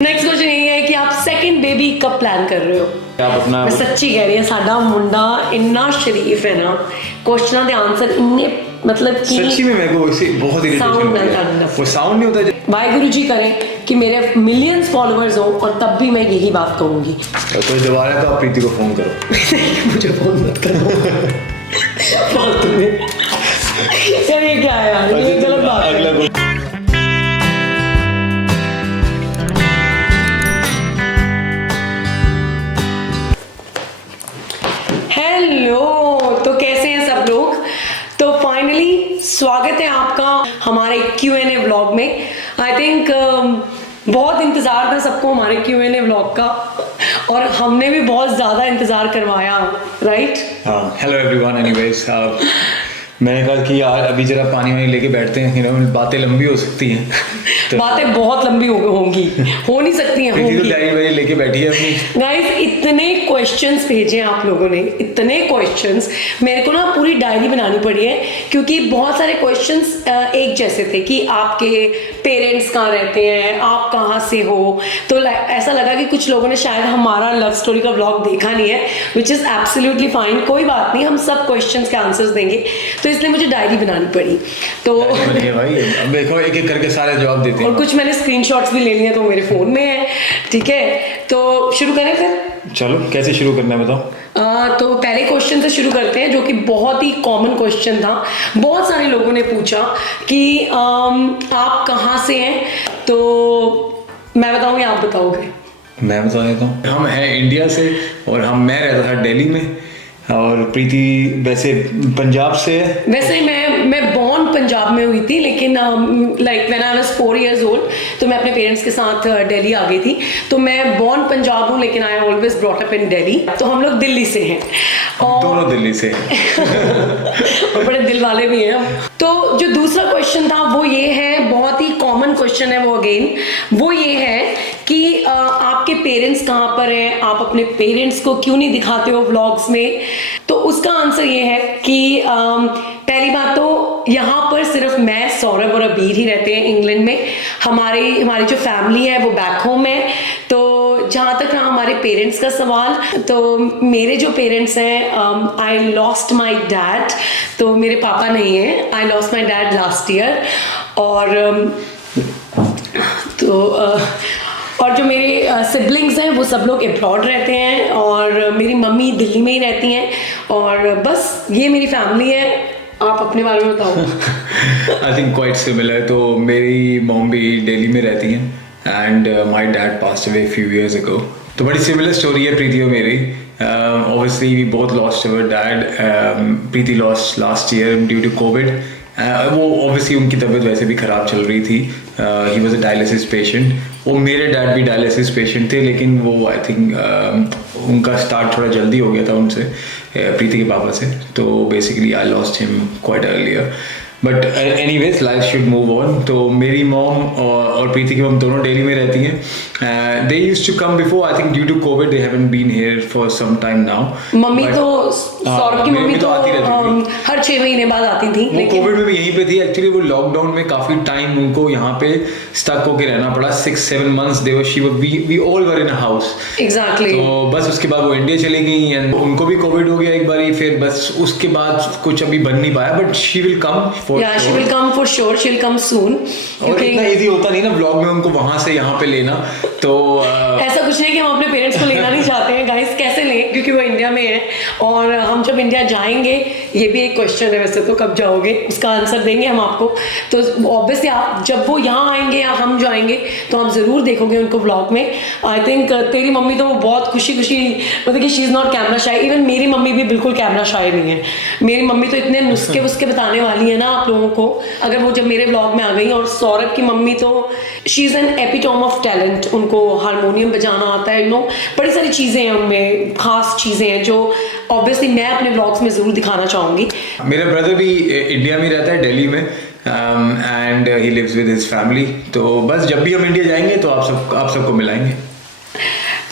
Next question यही है कि आप सेकंड बेबी कब प्लान कर रहे हो? आप अपना मैं सच्ची कह रही हूँ, साडा मुंडा इन्ना शरीफ है ना, क्वेश्चन के आंसर इन्ने मतलब कि सच्ची में मेरे को उसे बहुत Sound इरिटेशन नहीं करना। वो साउंड नहीं होता वाहिगुरु जी करें कि मेरे मिलियंस फॉलोअर्स हो और तब भी मैं यही बात कहूंगी। तो दोबारा तो आप प्रीति को फोन करो। मुझे फोन मत करो फालतू में। यार ये क्या है यार, ये गलत बात है। अगला हेलो, तो कैसे हैं सब लोग? तो फाइनली स्वागत है आपका हमारे Q&A व्लॉग में। आई थिंक बहुत इंतज़ार था सबको हमारे Q&A व्लॉग का और हमने भी बहुत ज़्यादा इंतज़ार करवाया, राइट? हाँ, हेलो एवरीवन। एनीवेज मैंने कहा कि यार अभी जरा पानी वानी लेके बैठते हैं, बातें लंबी हो सकती हैं। तो बातें बहुत लंबी होंगी, हो नहीं सकती हैं, प्रीति तो होंगी। डायरी वारी लेके बैठी है अपनी। गाइस इतने क्वेश्चंस भेजे आप लोगों ने, इतने क्वेश्चंस, मेरे को ना पूरी डायरी बनानी पड़ी है क्योंकि बहुत सारे क्वेश्चंस एक जैसे थे कि आपके पेरेंट्स कहाँ रहते हैं, आप कहाँ से हो। तो ऐसा लगा कि कुछ लोगों ने शायद हमारा लव स्टोरी का व्लॉग देखा नहीं है, विच इज़ एब्सोल्युटली फाइन, कोई बात नहीं, हम सब क्वेश्चंस के आंसर्स देंगे। तो इसलिए मुझे डायरी बनानी पड़ी। तो भाई अब देखो एक एक करके सारे जवाब देते हैं और कुछ मैंने स्क्रीनशॉट्स भी ले लिए तो मेरे फ़ोन में है, ठीक है? तो शुरू करें फिर? चलो कैसे शुरू करना है बताओ। तो पहले क्वेश्चन से शुरू करते हैं जो कि बहुत ही कॉमन क्वेश्चन था। बहुत सारे लोगों ने पूछा कि आप कहाँ से हैं, तो मैं बताऊँ या आप बताओगे? मैं बता देता हूँ। हम हैं इंडिया से और मैं रहता था दिल्ली में और प्रीति वैसे पंजाब से है। वैसे मैं बॉर्न पंजाब में हुई थी, लेकिन like when I was 4 years old तो मैं अपने पेरेंट्स के साथ दिल्ली आ गई थी। तो मैं बॉर्न पंजाब हूँ लेकिन I always brought up in Delhi. तो हम लोग दिल्ली से हैं और दोनों दिल्ली से हैं। और बड़े दिल वाले भी हैं। तो जो दूसरा क्वेश्चन था वो ये है, बहुत ही कॉमन क्वेश्चन है वो, अगेन वो ये है कि आपके पेरेंट्स कहाँ पर हैं, आप अपने पेरेंट्स को क्यों नहीं दिखाते हो व्लॉग्स में? तो उसका आंसर ये है कि पहली बात तो यहाँ पर सिर्फ मैं, सौरभ और अबीर ही रहते हैं इंग्लैंड में। हमारी जो फैमिली है वो बैक होम है। तो जहाँ तक रहा हमारे पेरेंट्स का सवाल, तो मेरे जो पेरेंट्स हैं, आई लॉस्ट माई डैड, तो मेरे पापा नहीं हैं, I lost my dad last year. और जो मेरे सिबलिंग्स हैं वो सब लोग अब्रॉड रहते हैं और मेरी मम्मी दिल्ली में ही रहती हैं। और बस ये मेरी फैमिली है। आप अपने बारे में बताओ। I think quite similar. तो मेरी मॉम भी दिल्ली में रहती हैं and my dad passed away few years ago. तो बड़ी सिमिलर स्टोरी है प्रीति और मेरी। Obviously we both lost our dad. Preeti lost last year due to covid. वो ऑब्वियसली उनकी तबीयत वैसे भी ख़राब चल रही थी। He was a dialysis patient. वो मेरे डैड भी डायलिसिस पेशेंट थे, लेकिन वो आई थिंक उनका स्टार्ट थोड़ा जल्दी हो गया था उनसे, प्रीति के पापा से। तो basically I lost him quite earlier, but anyways life should move on. तो मेरी मॉम और प्रीति की मॉम दोनों दिल्ली में रहती हैं। They used to come before, I think due to covid they haven't been here for some time now. Mummy तो सौरभ की मम्मी तो आती रहती थी, हर 6 महीने बाद आती थी। वो कोविड में भी यहीं पे थी। एक्चुअली वो लॉकडाउन में काफी टाइम उनको यहाँ पे स्टक होके रहना पड़ा। 6-7 months they were we all were in a house. Exactly. तो बस उसके बाद वो इंडिया चली गई एंड उनको भी कोविड हो गया एक बारी। फिर बस उसके बाद कुछ अभी बन नहीं पाया, but she will come for Yeah, she will come for sure. She'll come soon. और इतना इजी होता नहीं ना व्लॉग में उनको वहां से यहाँ पे लेना। तो ऐसा कुछ नहीं कि हम अपने पेरेंट्स को लेना नहीं चाहते हैं गाइस, कैसे लें, क्योंकि वो इंडिया में है और हम जब इंडिया जाएंगे, ये भी एक क्वेश्चन है वैसे तो, कब जाओगे उसका आंसर देंगे हम आपको। तो ऑब्वियसली आप जब वो यहाँ आएंगे या हम जाएंगे तो आप ज़रूर देखोगे उनको व्लॉग में। आई थिंक तेरी मम्मी तो बहुत खुशी मतलब कि शी इज़ नॉट कैमरा शाई। इवन मेरी मम्मी भी बिल्कुल कैमरा शाई नहीं है। मेरी मम्मी तो इतने नुस्खे उसके बताने वाली है ना आप लोगों को, अगर वो जब मेरे व्लॉग में आ गई। और सौरभ की मम्मी तो she is an epitome of talent. उनको हारमोनियम बजाना आता है, बड़ी सारी चीज़ें हैं उनमें, खास चीज़ें हैं जो ऑब्वियसली मैं अपने व्लॉग्स में ज़रूर दिखाना चाहूँगी। मेरा ब्रदर भी इंडिया में रहता है, दिल्ली में, and he lives with his family. तो बस जब भी हम इंडिया जाएंगे तो आप सबको मिलाएंगे।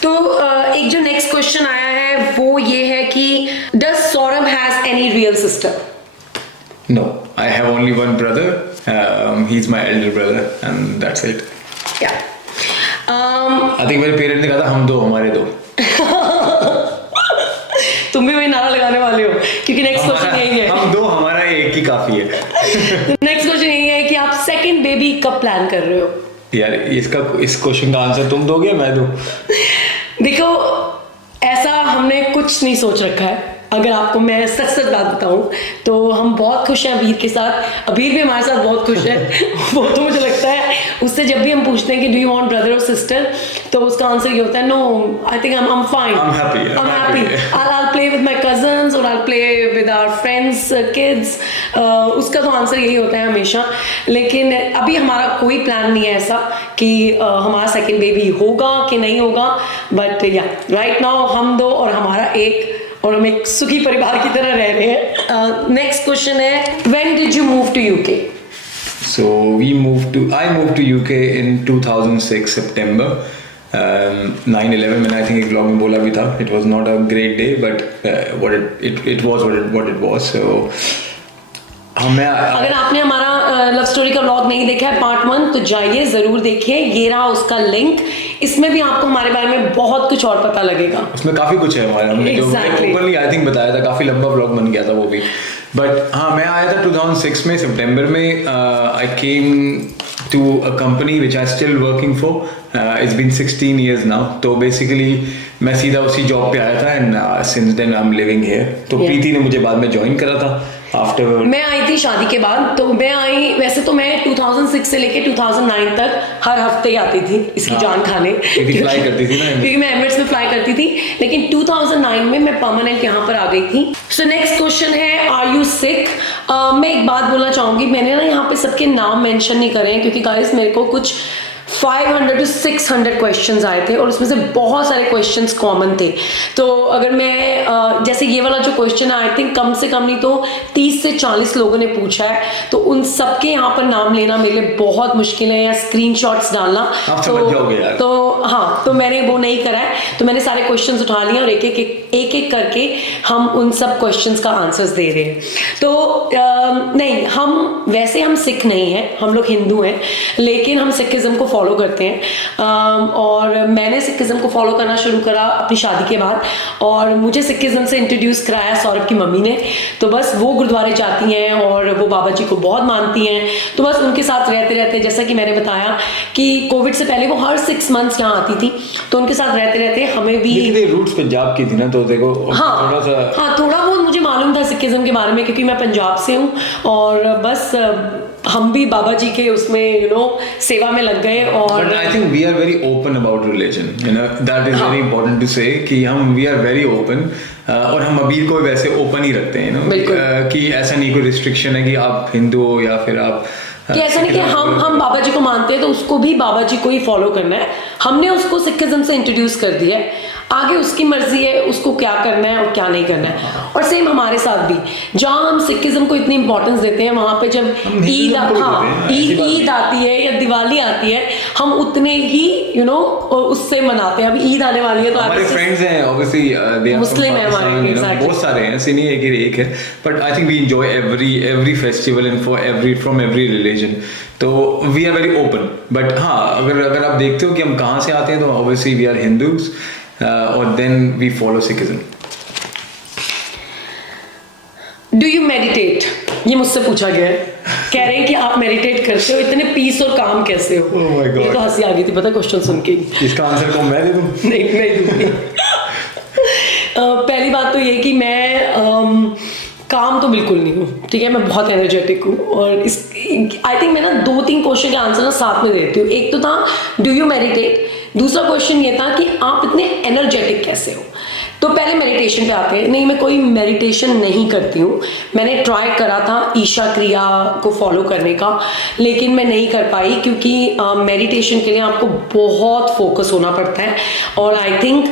तो एक जो नेक्स्ट क्वेश्चन आया है वो ये है कि does Saurabh has any real sister? No, I have only one brother. He's my elder brother, and that's it. Yeah. I think मेरे पेरेंट्स ने कहा था हम दो हमारे दो। तुम भी वही नारा लगाने वाले हो, क्योंकि नेक्स्ट क्वेश्चन यही है, हम दो हमारा एक ही काफी है। नेक्स्ट क्वेश्चन यही है कि आप सेकंड बेबी कब प्लान कर रहे हो? यार इस क्वेश्चन का आंसर तुम दोगे मैं दूं? देखो, ऐसा हमने कुछ नहीं सोच रखा है। अगर आपको मैं सच सच बात बताऊं तो हम बहुत खुश हैं अबीर के साथ, अबीर भी हमारे साथ बहुत खुश है। वो तो मुझे लगता है उससे जब भी हम पूछते हैं कि डू यू वांट ब्रदर और सिस्टर, तो उसका आंसर ये होता है no, I think I am fine, I'm happy. I'll play with my cousins और I'll play with our friends kids. उसका तो आंसर यही होता है हमेशा। लेकिन अभी हमारा कोई प्लान नहीं है ऐसा कि हमारा सेकंड बेबी होगा कि नहीं होगा, बट या राइट नाउ हम दो और हमारा एक, और हम एक सुखी परिवार की तरह रह रहे हैं। नेक्स्ट क्वेश्चन है, when did you move to UK? So I moved to UK in 2006 September. 9/11 मैंने I think एक vlog में बोला भी था. It was not a great day, but it was what it was. So अगर आपने हमारा लव स्टोरी का व्लॉग नहीं देखा है पार्ट 1, तो जाइए जरूर देखिए, ये रहा उसका लिंक। इसमें भी आपको हमारे बारे में बहुत कुछ और पता लगेगा। उसमें काफी कुछ है हमारे, हमने जो ओपनली आई थिंक बताया था, काफी लंबा व्लॉग बन गया था वो भी। बट हाँ, मैं आया था 2006 में सितंबर में। I came to a company which I still working for, it's been 16 years now. तो बेसिकली मैं सीधा उसी जॉब पे आया था and since then I am living here. तो प्रीति ने मुझे बाद में ज्वाइन करा था आफ्टर। मैं आई थी शादी के बाद, तो मैं आई, वैसे तो मैं 2006 से लेके 2009 तक हर हफ्ते ही आती थी इसकी जान खाने, फ्लाई करती थी ना, क्योंकि मैं एमिरेट्स में फ्लाई करती थी। लेकिन 2009 में मैं परमानेंट यहाँ पर आ गई थी। सो नेक्स्ट क्वेश्चन है, आर यू सिक? मैं एक बात बोलना चाहूंगी, मैंने ना यहाँ पे सबके नाम मेंशन नहीं करे हैं, क्योंकि गाइस मेरे को कुछ 500 to 600 क्वेश्चंस आए थे और उसमें से बहुत सारे क्वेश्चंस कॉमन थे। तो अगर मैं जैसे ये वाला जो क्वेश्चन है, आई थिंक कम से कम नहीं तो 30 से 40 लोगों ने पूछा है, तो उन सबके यहाँ पर नाम लेना मेरे लिए बहुत मुश्किल है, या स्क्रीनशॉट्स डालना। तो हाँ, तो मैंने वो नहीं करा है, तो मैंने सारे क्वेश्चंस उठा लिए और एक एक करके हम उन सब क्वेश्चंस का आंसर्स दे रहे हैं। तो नहीं, हम सिख नहीं हैं, हम लोग हिंदू हैं, लेकिन हम सिखिज्म को फॉलो करते हैं। और मैंने सिखिज्म को फॉलो करना शुरू करा अपनी शादी के बाद, और मुझे सिखिज्म से इंट्रोड्यूस कराया सौरभ की मम्मी ने। तो बस वो गुरुद्वारे जाती हैं और वो बाबा जी को बहुत मानती हैं, तो बस उनके साथ रहते रहते, जैसा कि मैंने बताया कि कोविड से पहले वो हर 6 months यहाँ आती थी, तो उनके साथ रहते रहते हमें भी रूट्स पंजाब की थी ना, तो देखो थोड़ा बहुत मुझे मालूम था सिखिज्म के बारे में, क्योंकि मैं पंजाब से हूँ। और बस हम भी बाबा जी के उसमें सेवा में लग गए। और I think we are very open about religion, that is very important to say कि वी आर वेरी ओपन। और हम अबीर को वैसे ओपन ही रखते हैं, कि ऐसा नहीं कोई रिस्ट्रिक्शन है कि आप हिंदू हो या फिर आप कि ऐसा नहीं कि हम बाबा जी को मानते हैं तो उसको भी बाबा जी को ही फॉलो करना है। हमने उसको सिखिज्म से इंट्रोड्यूस कर दिया है, आगे उसकी मर्जी है उसको क्या करना है और क्या नहीं करना है। और सेम हमारे साथ भी, जहाँ हम सिखिज्म को इतनी इंपॉर्टेंस देते हैं, वहां पे जब ईद आती है या दिवाली आती है, हम उतने ही उससे मनाते हैं। अभी ईद आने वाली है, तो हमारे फ्रेंड्स हैं ऑब्वियसली मुस्लिम है हमारे, बहुत सारे हैं, ऐसे नहीं एक है, but I think we enjoy every festival and from every religion. तो we are very open. But हाँ, अगर आप देखते हो कि हम कहाँ से आते हैं, तो ऑब्वियसली वी आर हिंदूज और then we follow Sikhism. Do you meditate? ये मुझसे पूछा गया है, कह रहे हैं कि आप मेडिटेट करते हो, इतने पीस और काम कैसे हो? Oh my God. ये तो हंसी आ गई थी पता क्वेश्चन सुन के। इसका आंसर को मैं दे दूं? नहीं दूंगी। पहली बात तो ये कि मैं काम तो बिल्कुल नहीं हूँ, ठीक है, मैं बहुत एनर्जेटिक हूँ। और आई थिंक मैं ना 2-3 क्वेश्चन के आंसर ना साथ में देती हूँ। एक तो था डू यू मेडिटेट, दूसरा क्वेश्चन ये था कि आप इतने एनर्जेटिक कैसे हो। तो पहले मेडिटेशन पे आते हैं। नहीं, मैं कोई मेडिटेशन नहीं करती हूँ। मैंने ट्राई करा था ईशा क्रिया को फॉलो करने का, लेकिन मैं नहीं कर पाई, क्योंकि मेडिटेशन के लिए आपको बहुत फोकस होना पड़ता है। और आई थिंक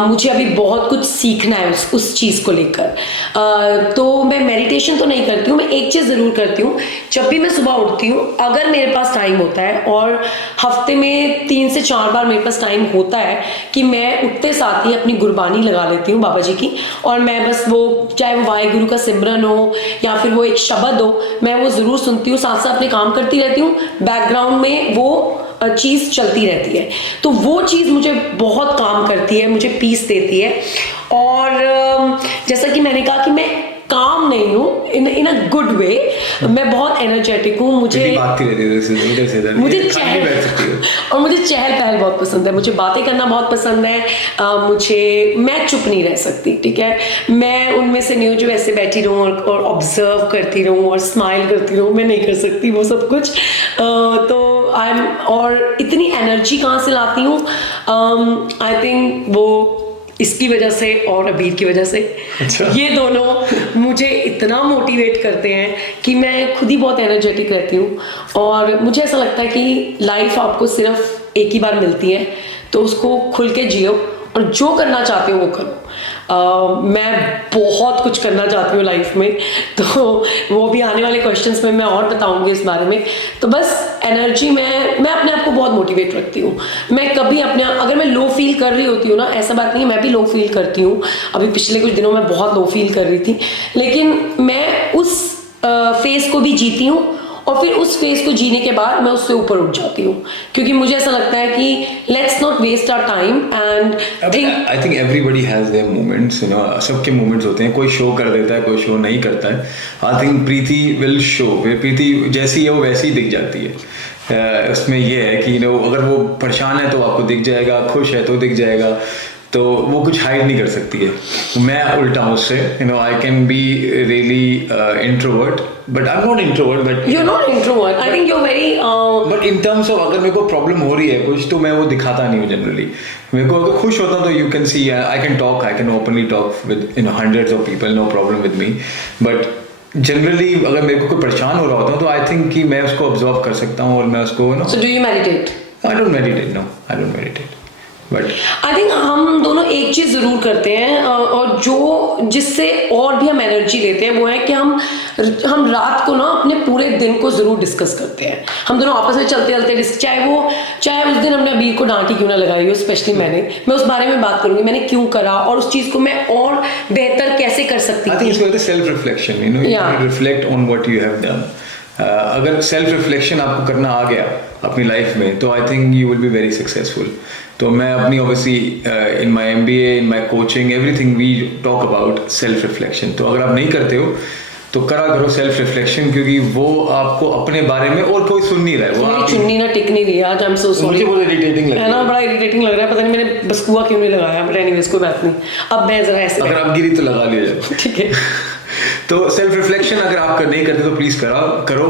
मुझे अभी बहुत कुछ सीखना है उस चीज़ को लेकर। तो मैं मेडिटेशन तो नहीं करती हूँ। मैं एक चीज़ ज़रूर करती हूँ, जब भी मैं सुबह उठती हूँ, अगर मेरे पास टाइम होता है और हफ्ते में 3 से 4 बार मेरे मेरे पास टाइम होता है कि मैं उठते साथ ही अपनी गुरबानी लगा लेती हूँ बाबा जी की, और मैं बस वो चाहे वो वाहेगुरु का सिमरन हो या फिर वो एक शब्द हो, मैं वो ज़रूर सुनती हूँ, साथ साथ अपने काम करती रहती हूँ, बैकग्राउंड में वो चीज़ चलती रहती है। तो वो चीज़ मुझे बहुत काम करती है, मुझे पीस देती है। और जैसा कि मैंने कहा कि मैं काम नहीं हूँ इन अ गुड वे, मैं बहुत एनर्जेटिक हूँ, मुझे चहल और मुझे चहल पहल बहुत पसंद है, मुझे बातें करना बहुत पसंद है, मैं चुप नहीं रह सकती, ठीक है, मैं उनमें से नहीं हूँ जो ऐसे बैठी रहूँ और ऑब्जर्व करती रहूँ और स्माइल करती रहूँ, मैं नहीं कर सकती वो सब कुछ। तो आई एम, और इतनी एनर्जी कहाँ से लाती हूँ, आई थिंक वो इसकी वजह से और अबीर की वजह से। अच्छा। ये दोनों मुझे इतना मोटिवेट करते हैं कि मैं खुद ही बहुत एनर्जेटिक रहती हूँ, और मुझे ऐसा लगता है कि लाइफ आपको सिर्फ एक ही बार मिलती है, तो उसको खुल के जियो और जो करना चाहते हो वो करो। मैं बहुत कुछ करना चाहती हूँ लाइफ में, तो वो भी आने वाले क्वेश्चंस में मैं और बताऊंगी इस बारे में। तो बस एनर्जी मैं अपने आप को बहुत मोटिवेट रखती हूँ। मैं कभी अपने अगर मैं लो फील कर रही होती हूँ ना, ऐसा बात नहीं है, मैं भी लो फील करती हूँ, अभी पिछले कुछ दिनों में बहुत लो फील कर रही थी, लेकिन मैं उस फेज को भी जीती हूँ, और फिर उस फेज को जीने के बाद मैं उससे ऊपर उठ जाती हूँ, क्योंकि मुझे ऐसा लगता है कि let's not waste our time and think. I think everybody has their moments, you know, सबके मोमेंट्स होते हैं, कोई शो कर देता है, कोई शो नहीं करता है। I think Preeti will show, Preeti जैसी है वो वैसी ही दिख जाती है। उसमें ये है कि नो, अगर वो परेशान है तो आपको दिख जाएगा, खुश है तो दिख जाएगा, तो वो कुछ हाइड नहीं कर सकती है। मैं उल्टा हूँ उससे, you know, I can be really introvert, but I am not introvert, but you are not introvert, I think you are very, but in terms of अगर मेरे को प्रॉब्लम हो रही है कुछ, तो मैं वो दिखाता नहीं हूँ जनरली। मेरे को अगर खुश होता हूँ तो you can see, I can talk, I can openly talk with, you know, hundreds of people, no problem with me. But generally अगर मेरे को कोई परेशान हो रहा होता है तो आई थिंक कि मैं उसको ऑब्जर्व कर सकता हूँ, और मैं उसको, no. So do you meditate? I don't meditate, no, I don't meditate. But I think हम दोनों एक चीज़ ज़रूर करते हैं, और जो जिससे और भी हम एनर्जी लेते हैं वो है कि हम रात को ना अपने पूरे दिन को ज़रूर डिस्कस करते हैं। हम दोनों आपस में चलते चलते, चाहे उस दिन हमने अबीर को डांटी क्यों ना लगाई हो, स्पेशली मैं उस बारे में बात करूंगी, मैंने क्यों करा और उस चीज़ को मैं और बेहतर कैसे कर सकती थी। Self reflection, you know, you reflect on what you have done. अगर सेल्फ रिफ्लेक्शन आपको करना आ गया अपनी लाइफ में, तो I think you will be very successful. तो मैं अपनी obviously in my MBA, in my coaching, everything we talk about self reflection. तो अगर आप नहीं करते हो तो करा करो सेल्फ रिफ्लेक्शन, क्योंकि वो आपको अपने बारे में, और कोई सुन नहीं रहा है, वो मेरी चुन्नी ना टिक नहीं रही आज, आई एम सो सॉरी, मुझे बहुत इरिटेटिंग लग रहा है ना, बड़ा इरिटेटिंग लग रहा है, पता नहीं मैंने बसकुआ क्यों नहीं लगाया, बट एनीवेज कोई बात नहीं, अब मैं जरा ऐसे, अगर आप गिरी तो लगा लिया जाए, ठीक है। तो सेल्फ रिफ्लेक्शन अगर आप नहीं करते तो प्लीज करो,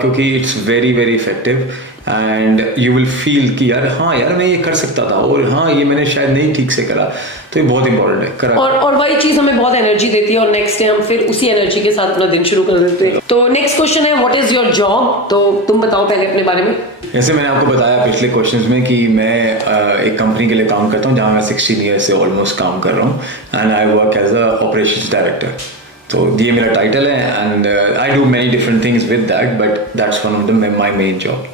क्योंकि it's very very effective, and you will feel कि यार हाँ यार मैं ये कर सकता था, और हाँ ये मैंने शायद नहीं ठीक से करा, तो ये बहुत इंपॉर्टेंट है करा। और वही चीज हमें बहुत एनर्जी देती है, और नेक्स्ट डे हम फिर उसी एनर्जी के साथ अपना दिन शुरू कर देते हैं। तो नेक्स्ट क्वेश्चन है, व्हाट इज योर जॉब? तो तुम बताओ पहले अपने बारे में। जैसे मैंने आपको बताया पिछले क्वेश्चंस में कि मैं एक कंपनी के लिए काम करता हूँ जहाँ मैं 16 ईयर से ऑलमोस्ट काम कर रहा हूँ, and I work as a operations director. तो ये मेरा टाइटल है, and I do many different things with that, but that's one of the my main job.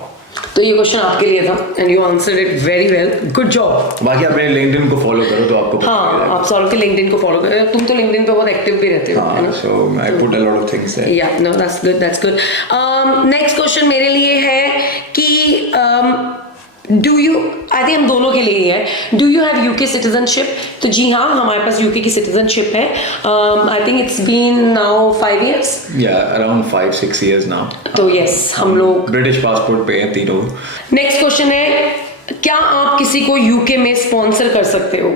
तो ये क्वेश्चन आपके लिए था, and you answered it very well, good job. बाकी आप मेरे लिंक्डइन को फॉलो करो तो आपको हाँ, आप सौरभ के लिंक्डइन को फॉलो करो, तुम तो लिंक्डइन पे बहुत एक्टिव भी रहते हो, है ना? So I put a lot of things there. Yeah no, that's good, that's good. Next question मेरे लिए है कि डू यू, आई थिंक हम दोनों के लिए ही है, do you have UK citizenship? तो जी हाँ, हमारे पास यूके की सिटीजनशिप है। I think it's been now 5 years, या अराउंड 5-6 years नाउ। तो यस, हम लोग ब्रिटिश पासपोर्ट पे हैं तीनों। नेक्स्ट क्वेश्चन है, क्या आप किसी को यूके में स्पॉन्सर कर सकते हो?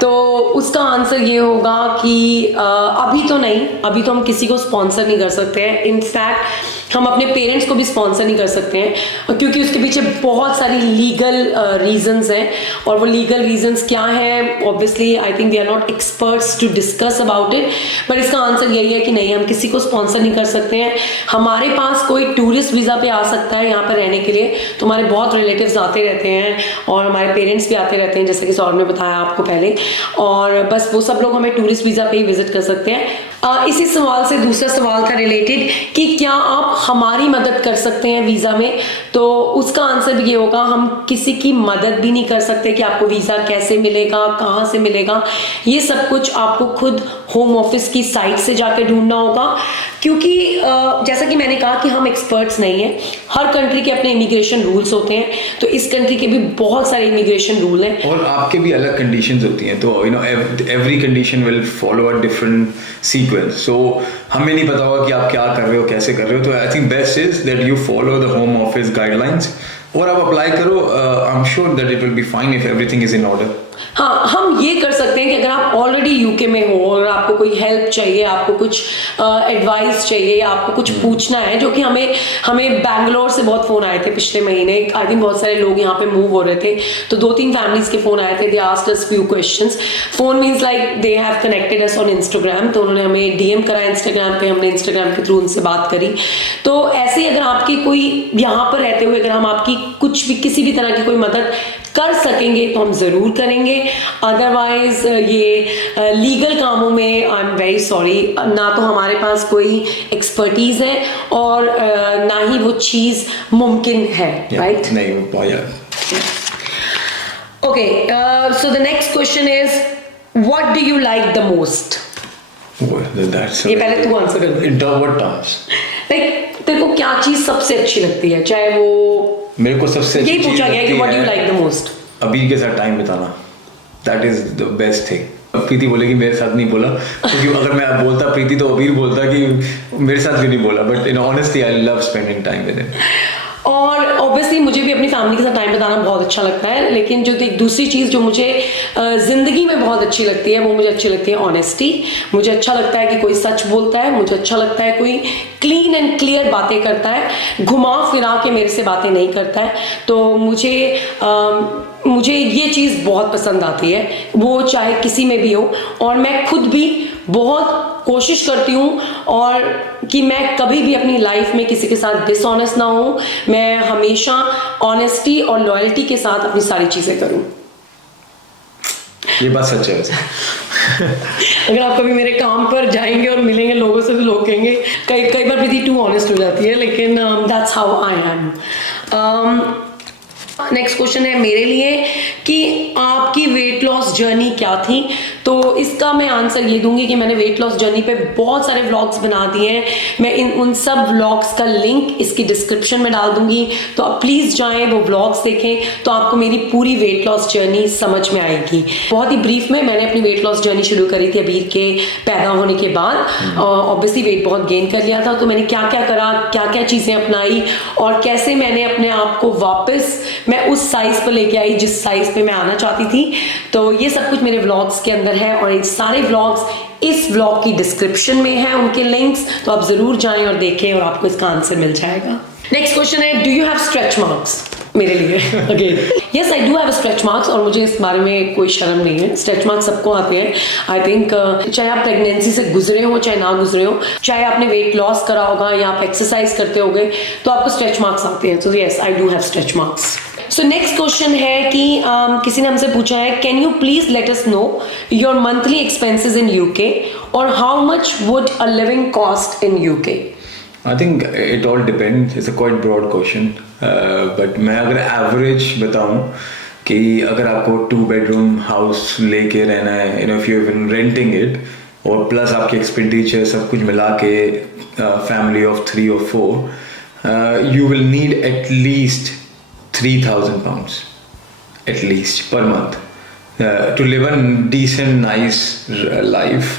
तो उसका आंसर ये होगा कि अभी तो नहीं, अभी तो हम किसी को स्पॉन्सर नहीं कर सकते हैं। इनफैक्ट हम अपने पेरेंट्स को भी स्पॉन्सर नहीं कर सकते हैं, क्योंकि उसके पीछे बहुत सारी लीगल रीजंस हैं, और वो लीगल रीजंस क्या हैं, obviously I think we are not experts to discuss about it, but इसका आंसर यही है कि नहीं, हम किसी को स्पॉन्सर नहीं कर सकते हैं। हमारे पास कोई टूरिस्ट वीज़ा पे आ सकता है यहाँ पर रहने के लिए, तो हमारे बहुत रिलेटिव्स आते रहते हैं, और हमारे पेरेंट्स भी आते रहते हैं, जैसे कि सौरभ ने बताया आपको पहले, और बस वो सब लोग हमें टूरिस्ट वीज़ा पे ही विजिट कर सकते हैं। इसी सवाल से दूसरा सवाल था रिलेटेड कि क्या आप हमारी मदद कर सकते हैं वीज़ा में, तो उसका आंसर भी ये होगा, हम किसी की मदद भी नहीं कर सकते कि आपको वीज़ा कैसे मिलेगा, कहाँ से मिलेगा। ये सब कुछ आपको खुद होम ऑफिस की साइट से जाकर ढूंढना होगा, क्योंकि जैसा कि मैंने कहा कि हम एक्सपर्ट्स नहीं हैं। हर कंट्री के अपने इमिग्रेशन रूल्स होते हैं, तो इस कंट्री के भी बहुत सारे इमिग्रेशन रूल हैं और आपके भी अलग कंडीशंस होती हैं, तो every condition will follow a different sequence. So हमें नहीं पता होगा कि आप क्या कर रहे हो, कैसे कर रहे हो। तो I think best is that you follow the home office guidelines और आप अप्लाई करो। आई am sure that it will be fine if everything is in order. हाँ, हम ये कर सकते हैं कि अगर आप ऑलरेडी यूके में हो और आपको कोई हेल्प चाहिए, आपको कुछ एडवाइस चाहिए या आपको कुछ पूछना है, जो कि हमें बैंगलोर से बहुत फ़ोन आए थे पिछले महीने। आई थिंक बहुत सारे लोग यहाँ पे मूव हो रहे थे, तो 2-3 फैमिलीज के फ़ोन आए थे। They asked us few questions. Phone means like they have connected us on Instagram, तो उन्होंने हमें डीएम करा इंस्टाग्राम पे, हमने इंस्टाग्राम के थ्रू उनसे बात करी। तो ऐसे ही अगर आपकी कोई यहाँ पर रहते हुए अगर हम आपकी कुछ भी किसी भी तरह की कोई मदद कर सकेंगे तो हम ज़रूर करेंगे। अदरवाइज ये लीगल कामों में आई एम वेरी सॉरी, ना तो हमारे पास कोई एक्सपर्टीज़ है और ना ही वो चीज़ मुमकिन है, राइट? नहीं हो पाया। Okay, so the next question is what do you like the most? ये पहले तू आंसर कर दे। What terms? लाइक तेरे को क्या चीज़ सबसे अच्छी लगती है, चाहे वो मेरे को सबसे यही पूछा गया कि what do you like the most? Abir के साथ टाइम बिताना, that is the best thing. Preeti बोलेगी मेरे साथ नहीं बोला, क्योंकि अगर मैं बोलता प्रीति तो अबीर बोलता कि मेरे साथ भी नहीं बोला, but in honestly I love spending time with him. और ऑब्वियसली मुझे भी अपनी फैमिली के साथ टाइम बिताना बहुत अच्छा लगता है, लेकिन जो एक दूसरी चीज़ जो मुझे ज़िंदगी में बहुत अच्छी लगती है, वो मुझे अच्छी लगती है ऑनेस्टी। मुझे अच्छा लगता है कि कोई सच बोलता है, मुझे अच्छा लगता है कोई क्लीन एंड क्लियर बातें करता है, घुमा फिरा के मेरे से बातें नहीं करता है। तो मुझे ये चीज़ बहुत पसंद आती है, वो चाहे किसी में भी हो। और मैं खुद भी बहुत कोशिश करती हूँ और कि मैं कभी भी अपनी लाइफ में किसी के साथ डिसऑनेस्ट ना हूँ। मैं हमेशा ऑनेस्टी और लॉयल्टी के साथ अपनी सारी चीज़ें करूँ। ये बात सच है वैसे। अगर आप कभी मेरे काम पर जाएंगे और मिलेंगे लोगों से, तो लोग कहेंगे कई बार प्रीति टू ऑनेस्ट हो जाती है, लेकिन that's how I am. Next question है मेरे लिए कि आपकी वेट लॉस जर्नी क्या थी? तो इसका मैं आंसर ये दूंगी कि मैंने वेट लॉस जर्नी पे बहुत सारे व्लॉग्स बना दिए हैं। मैं उन सब व्लॉग्स का लिंक इसकी डिस्क्रिप्शन में डाल दूंगी, तो आप प्लीज़ जाएं, वो व्लॉग्स देखें, तो आपको मेरी पूरी वेट लॉस जर्नी समझ में आएगी। बहुत ही ब्रीफ में मैंने अपनी वेट लॉस जर्नी शुरू करी थी अबीर के पैदा होने के बाद। ऑब्वियसली वेट बहुत गेन कर लिया था, तो मैंने क्या क्या करा, क्या क्या चीज़ें अपनाई और कैसे मैंने अपने आप को वापस मैं उस साइज पर लेके आई जिस साइज पे मैं आना चाहती थी। तो ये सब कुछ मेरे व्लॉग्स के अंदर है और ये सारे व्लॉग्स इस व्लॉग की डिस्क्रिप्शन में है, उनके लिंक्स, तो आप जरूर जाएं और देखें और आपको इसका आंसर मिल जाएगा। नेक्स्ट क्वेश्चन है, do you have stretch marks? मेरे लिए again yes, I do have stretch marks और मुझे इस बारे में कोई शर्म नहीं है। स्ट्रेच मार्क्स सबको आते हैं। आई थिंक चाहे आप प्रेगनेंसी से गुजरे हो चाहे ना गुजरे हो, चाहे आपने वेट लॉस करा होगा या आप एक्सरसाइज करते होगे, तो आपको स्ट्रेच मार्क्स आते हैं। तो yes, I do have stretch marks. So next question है कि किसी ने हमसे पूछा है, can you please let us know your monthly expenses in UK और how much would a living cost in UK? I think it all depends. It's a quite broad question. But मैं अगर एवरेज बताऊं कि अगर आपको 2 bedroom house लेके रहना है, if you're even renting it, और प्लस आपके एक्सपेंडिचर सब कुछ मिला के family of 3 or 4, you will need at least 3,000 pounds at least per month to live a decent, nice life.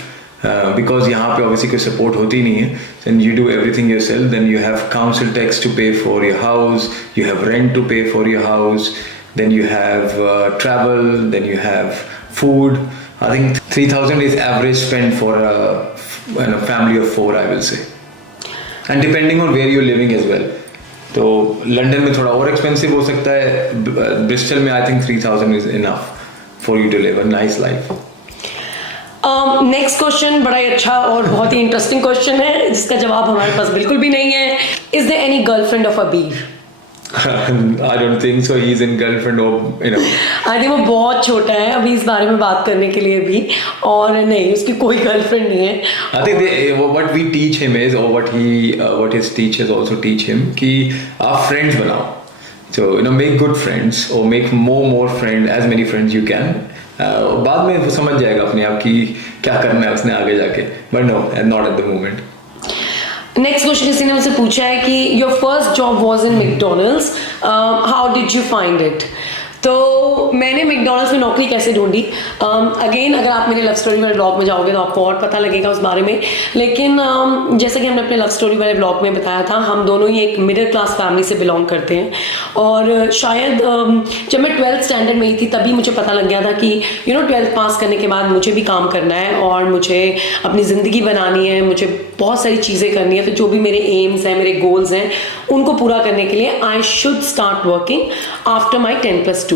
Because यहाँ पे obviously कोई support होती नहीं है, then you do everything yourself. Then you have council tax to pay for your house, you have rent to pay for your house, then you have travel, then you have food. I think 3,000 is average spend for a family of 4, I will say, and depending on where you're living as well. तो London में थोड़ा और expensive हो सकता है, Bristol में I think 3,000 is enough for you to live a nice life. Next question बड़ा ही अच्छा और बहुत ही इंटरेस्टिंग क्वेश्चन है जिसका जवाब हमारे पास बिल्कुल भी नहीं है। Is there any girlfriend of Abir? I don't think so. He's in girlfriend or I think वो बहुत छोटा है अभी इस बारे में बात करने के लिए भी, और नहीं उसकी कोई गर्लफ्रेंड नहीं है. I think what we teach him is, or what his teachers also teach him, कि आप friends बनाओ. So make good friends or make more friends, as many friends you can. बाद में वो समझ जाएगा अपने आप कि क्या करना है उसने आगे जाके. But no, not at the moment. Next question किसी ने मुझसे पूछा है कि your first job was in McDonald's, how did you find it. तो मैंने मैकडोनल्ड्स में नौकरी कैसे ढूंढी. अगेन अगर आप मेरे लव स्टोरी वाले ब्लॉग में जाओगे तो आपको और पता लगेगा उस बारे में. लेकिन जैसे कि हमने अपने लव स्टोरी वाले ब्लॉग में बताया था, हम दोनों ही एक मिडिल क्लास फैमिली से बिलोंग करते हैं. और शायद जब मैं 12th स्टैंडर्ड में ही थी तभी मुझे पता लग गया था कि 12th पास करने के बाद मुझे भी काम करना है और मुझे अपनी ज़िंदगी बनानी है, मुझे बहुत सारी चीज़ें करनी है. तो जो भी मेरे एम्स हैं, मेरे गोल्स हैं, उनको पूरा करने के लिए I should start working after my 10+2.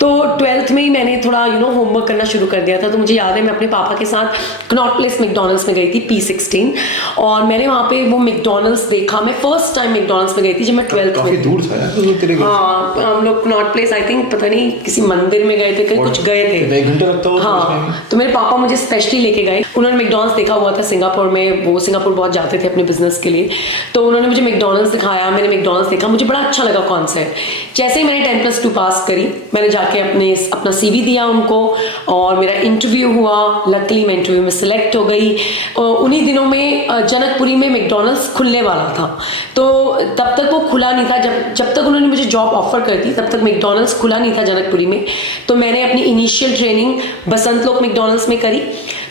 तो 12th में ही मैंने थोड़ा होमवर्क करना शुरू कर दिया था. तो मुझे याद है मैं अपने पापा के साथ कनॉट प्लेस मैकडोनल्ड्स में गई थी, P16, और मैंने वहाँ पे वो मैकडोनल्ड्स देखा. मैं फर्स्ट टाइम मैकडोनल्ड्स में गई थी जब मैं 12th में. काफी दूर था तेरे घर से. हाँ, हम लोग कनॉट प्लेस आई थिंक पता नहीं किसी मंदिर में गए थे, कहीं कुछ गए थे. 1 घंटा लगता होगा. हाँ, तो मेरे पापा मुझे स्पेशली लेके गए. उन्होंने मैकडोनल्ड्स देखा हुआ था सिंगापुर में, वो सिंगापुर बहुत जाते थे अपने बिजनेस के लिए. तो उन्होंने मुझे मैकडोनल्ड्स दिखाया, मैंने मैकडोनल्ड्स देखा, मुझे बड़ा अच्छा लगा कॉन्सेप्ट. जैसे ही मैंने 10+2 पास करी, मैंने जाके अपना CV दिया उनको और मेरा इंटरव्यू हुआ. लकीली मैं इंटरव्यू में सिलेक्ट हो गई. उन्हीं दिनों में जनकपुरी में मैकडोनल्ड्स खुलने वाला था. तो तब तक वो खुला नहीं था. जब तक उन्होंने मुझे जॉब ऑफर कर दी तब तक मैकडोनल्ड्स खुला नहीं था जनकपुरी में. तो मैंने अपनी इनिशियल ट्रेनिंग बसंत लोक मैकडोनल्ड्स में करी.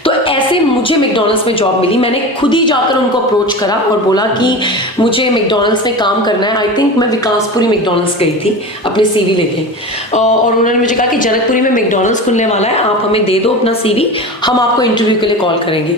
तो ऐसे मुझे मैकडोनल्ड्स में जॉब मिली. मैंने खुद ही जाकर उनको अप्रोच करा और बोला कि मुझे मैकडोनल्ड्स में काम करना है. आई थिंक मैं विकासपुरी मैकडोनल्ड्स गई थी अपने CV लेके, और उन्होंने मुझे कहा कि जनकपुरी में मैकडोनल्ड्स खुलने वाला है, आप हमें दे दो अपना CV, हम आपको इंटरव्यू के लिए कॉल करेंगे.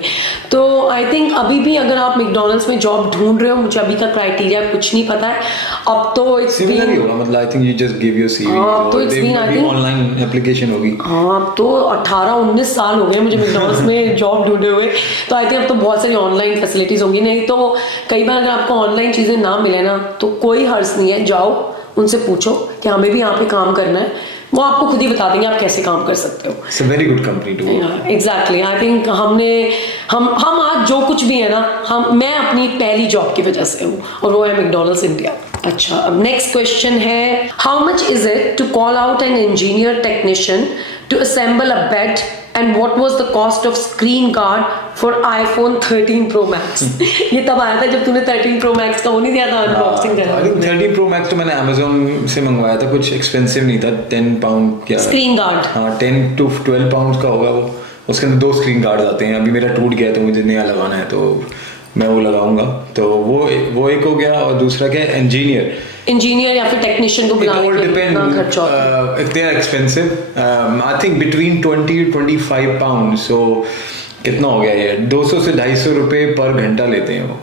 तो आई थिंक अभी भी अगर आप मैकडोनल्ड्स में जॉब ढूंढ रहे हो, मुझे अभी का क्राइटेरिया कुछ नहीं पता है. अब तो सिमिलर ही होगा, मतलब I think you just give your CV. तो it's been I think online application होगी. हाँ, तो 18-19 साल हो गए मुझे मैकडोनल्ड्स में जॉब ढूंढे हुए. तो आई थिंक अब तो बहुत सारी ऑनलाइन फैसिलिटीज होंगी. नहीं तो कई बार अगर आपको ऑनलाइन चीज़ें ना मिले ना तो कोई हर्ज नहीं है, जाओ उनसे पूछो कि हमें भी यहाँ पे काम करना है, वो आपको खुद ही बता देंगे आप कैसे काम कर सकते हो. It's a very good company to work. Exactly. I think हम आज जो कुछ भी है ना, मैं अपनी पहली जॉब की वजह से हूँ और वो है मैकडोनल्ड्स इंडिया. अच्छा, अब नेक्स्ट क्वेश्चन है, how much is it to call out an engineer technician to assemble a bed and what was the cost of screen guard for iPhone 13 Pro Max. ये तब आया था जब तूने 13 Pro Max का वो नहीं दिया था अनबॉक्सिंग करा. आई थिंक 13 Pro Max तो मैंने Amazon से मंगवाया था, कुछ एक्सपेंसिव नहीं था. 10 पाउंड क्या स्क्रीन गार्ड. हाँ, 10 to 12 पाउंड का होगा वो. उसके अंदर 2 स्क्रीन गार्ड आते हैं. अभी मेरा टूट गया है तो मुझे नया लगाना है, तो मैं वो लगाऊंगा. तो वो एक हो गया. और दूसरा क्या है, इंजीनियर या फिर टेक्नीशियन को बुलाने के लिए कितना खर्चा होता है. if they are expensive, I think between 20 to 25 pounds. So कितना हो गया ये, 200 से 250 रुपए पर घंटा लेते हैं वो.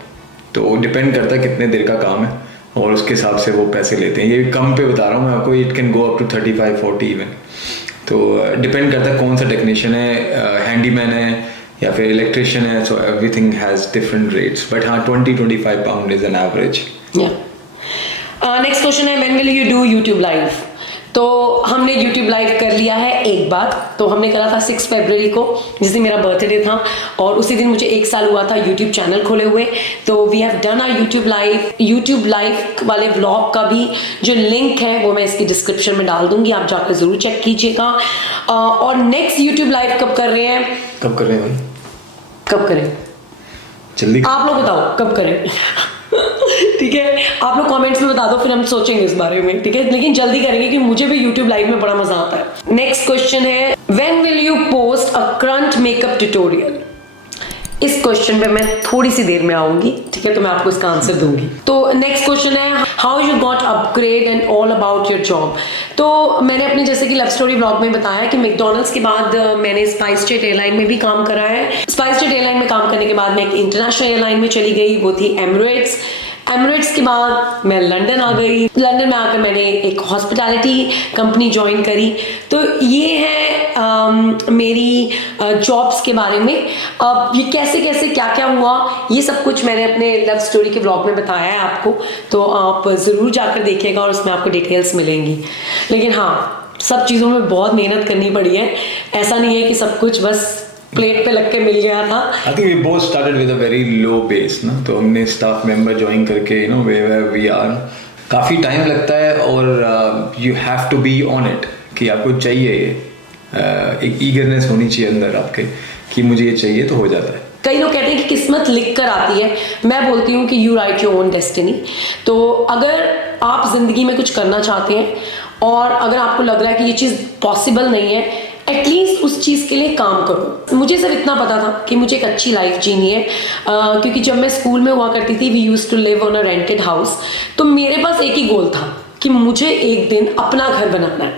तो डिपेंड करता है कितने देर का काम है और उसके हिसाब से वो पैसे लेते हैं. ये कम पे बता रहा हूँ मैं आपको, it can go up to 35-40 even. तो डिपेंड करता है कौन सा टेक्नीशियन है, हैंडीमैन है या फिर इलेक्ट्रिशियन है. So everything has different rates, but हाँ 20-25 pound is an average. Next question है, when will you do YouTube live. तो हमने यूट्यूब लाइव कर लिया है एक बार. तो हमने करा था 6 फरवरी को, जिस दिन मेरा बर्थडे था, और उसी दिन मुझे 1 साल हुआ था यूट्यूब चैनल खोले हुए. तो we have done our YouTube live वाले व्लॉग का भी जो लिंक है वो मैं इसकी डिस्क्रिप्शन में डाल दूंगी, आप जाकर जरूर चेक कीजिएगा. और नेक्स्ट यूट्यूब लाइव कब कर रहे हैं जल्दी आप लोग बताओ कब करें. ठीक है, आप लोग कमेंट्स में बता दो, फिर हम सोचेंगे इस बारे में. ठीक है, लेकिन जल्दी करेंगे क्योंकि मुझे भी YouTube लाइव में बड़ा मजा आता है. नेक्स्ट क्वेश्चन है, when will you post a current makeup tutorial. इस क्वेश्चन पे मैं थोड़ी सी देर में आऊंगी. ठीक है, तो मैं आपको इसका आंसर दूंगी. तो नेक्स्ट क्वेश्चन है, how you got upgrade and all about your job. तो मैंने अपने जैसे कि लव स्टोरी ब्लॉग में बताया कि मैकडोनल्ड्स के बाद मैंने स्पाइस जेट एयरलाइन में भी काम करा है. स्पाइस जेट एयरलाइन में काम करने के बाद मैं एक इंटरनेशनल एयरलाइन में चली गई, वो थी एमिरेट्स के बाद मैं लंदन आ गई. लंदन में आकर मैंने एक हॉस्पिटैलिटी कंपनी ज्वाइन करी. तो ये है मेरी जॉब्स के बारे में, ये कैसे कैसे क्या क्या हुआ, ये सब कुछ मैंने अपने लव स्टोरी के ब्लॉग में बताया है आपको, तो आप ज़रूर जाकर देखिएगा और उसमें आपको डिटेल्स मिलेंगी। लेकिन हाँ, सब चीज़ों में बहुत मेहनत करनी पड़ी है, ऐसा नहीं है कि सब कुछ बस प्लेट पे लग के मिल गया था। I think we both started with a very low base ना, तो हमने स्टाफ मेंबर ज्वाइन करके you know where we are, काफ़ी टाइम लगता है और you have to be on it कि आपको चाहिए ये, एक ईगरनेस होनी चाहिए अंदर आपके कि मुझे ये चाहिए, तो हो जाता है। कई लोग कहते हैं कि किस्मत लिख कर आती है, मैं बोलती हूँ कि you right your own destiny. तो अगर आप जिंदगी में कुछ करना चाहते हैं और अगर आपको लग रहा है कि ये चीज़ पॉसिबल नहीं है, एटलीस्ट उस चीज़ के लिए काम करो। मुझे सिर्फ इतना पता था कि मुझे एक अच्छी लाइफ जीनी है, क्योंकि जब मैं स्कूल में हुआ करती थी, we used to live on a rented house, तो मेरे पास एक ही गोल था कि मुझे एक दिन अपना घर बनाना है,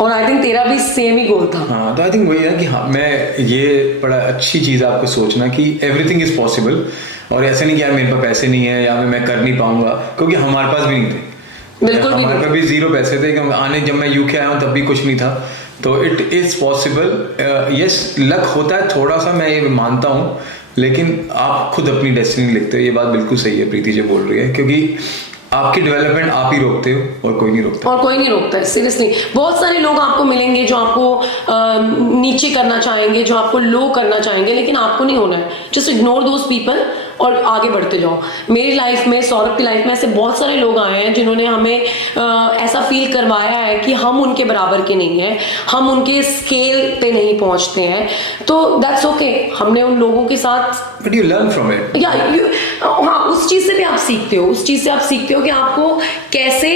और आई थिंक तेरा भी सेम ही गोल था। हाँ, तो आई थिंक वही है कि हाँ, मैं ये बड़ा अच्छी चीज़ है आपको सोचना कि एवरीथिंग इज़ पॉसिबल, और ऐसे नहीं कि यार मेरे पास पैसे नहीं है या मैं कर नहीं पाऊंगा, क्योंकि हमारे पास भी नहीं थे, बिल्कुल हमारे पास भी जीरो पैसे थे। जब मैं यूके आया हूँ तब भी कुछ नहीं था, तो it is possible. Yes, luck होता है थोड़ा सा, मैं ये मानता हूँ, लेकिन आप खुद अपनी डेस्टिनी लिखते हो, ये बात बिल्कुल सही है प्रीति जो बोल रही है, क्योंकि आपकी डेवलपमेंट आप ही रोकते हो और कोई नहीं रोकता। और कोई नहीं रोकता है, सीरियसली। बहुत सारे लोग आपको मिलेंगे जो आपको नीचे करना चाहेंगे, जो आपको लो करना चाहेंगे, लेकिन आपको नहीं होना है। जस्ट इग्नोर दोज पीपल और आगे बढ़ते जाओ। मेरी लाइफ में, सौरभ की लाइफ में ऐसे बहुत सारे लोग आए हैं जिन्होंने हमें ऐसा फील करवाया है कि हम उनके बराबर के नहीं हैं, हम उनके स्केल पे नहीं पहुंचते हैं, तो दैट्स ओके। हमने उन लोगों के साथ, but you learn from it, या हाँ, उस चीज़ से भी आप सीखते हो, उस चीज़ से आप सीखते हो कि आपको कैसे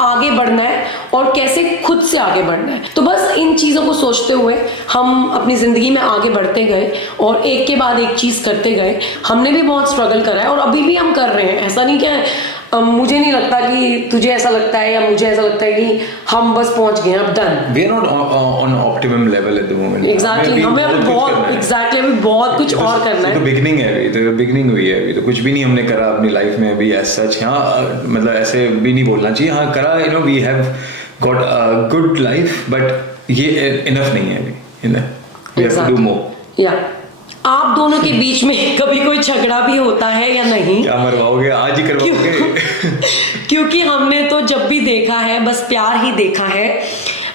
आगे बढ़ना है और कैसे खुद से आगे बढ़ना है। तो बस इन चीज़ों को सोचते हुए हम अपनी ज़िंदगी में आगे बढ़ते गए और एक के बाद एक चीज़ करते गए। हमने भी बहुत स्ट्रगल करा है और अभी भी हम कर रहे हैं। ऐसा नहीं कि मुझे नहीं लगता कि तुझे ऐसा लगता है या मुझे ऐसा लगता है कि हम बस पहुंच गए, अब done. We are not on optimum level at the moment. Exactly, हमें अभी बहुत कुछ और करना है। तो बिगिनिंग है अभी, तो बिगिनिंग हुई है अभी, तो कुछ भी नहीं हमने करा अपनी लाइफ में अभी एज सच। हाँ, मतलब ऐसे भी नहीं बोलना चाहिए, हाँ करा, you know we have got a good life, but ये इनफ नहीं है अभी, we have to do more. या आप दोनों के बीच में कभी कोई झगड़ा भी होता है या नहीं? क्या मरवाओगे, आज ही करवाओगे? क्योंकि हमने तो जब भी देखा है बस प्यार ही देखा है,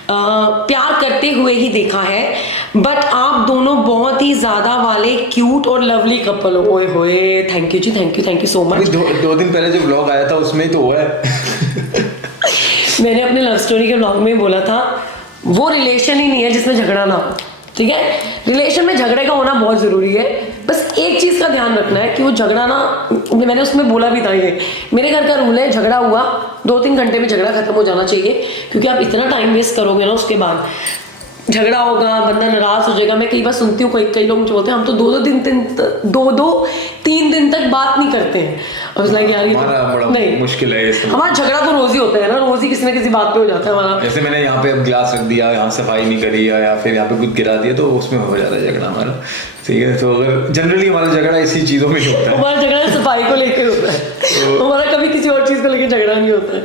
प्यार करते हुए ही देखा है। बट आप दोनों बहुत ही ज्यादा वाले क्यूट और लवली कपल हो। ओए होए, thank you ji, thank you so much. दो दिन पहले जो व्लॉग आया था उसमें ही तो हुआ है। मैंने अपने लव स्टोरी के व्लॉग में बोला था, वो रिलेशन ही नहीं है जिसमें झगड़ा ना हो, ठीक है? रिलेशन में झगड़े का होना बहुत जरूरी है, बस एक चीज का ध्यान रखना है कि वो झगड़ा ना, मैंने उसमें बोला भी था, ये मेरे घर का रूल है, झगड़ा हुआ 2-3 घंटे में झगड़ा खत्म हो जाना चाहिए, क्योंकि आप इतना टाइम वेस्ट करोगे ना, उसके बाद झगड़ा होगा, बंदा नाराज हो जाएगा। मैं कई बार सुनती हूँ कई लोग मुझे बोलते हैं हम तो 2-3 दिन तक बात नहीं करते हैं। लाइक यार, नहीं मुश्किल है, हमारा झगड़ा तो रोज ही होता है ना, रोज ही किसी ना किसी बात पे हो जाता है हमारा। जैसे मैंने यहाँ पे अब ग्लास रख दिया, यहाँ सफाई नहीं करी या फिर यहाँ पे कुछ गिरा दिया, तो उसमें हो जाता है झगड़ा हमारा, ठीक है? तो अगर जनरली हमारा झगड़ा इसी चीजों में होता है। हमारा झगड़ा सफाई को लेकर होता है, हमारा कभी किसी और चीज को लेकर झगड़ा नहीं होता है।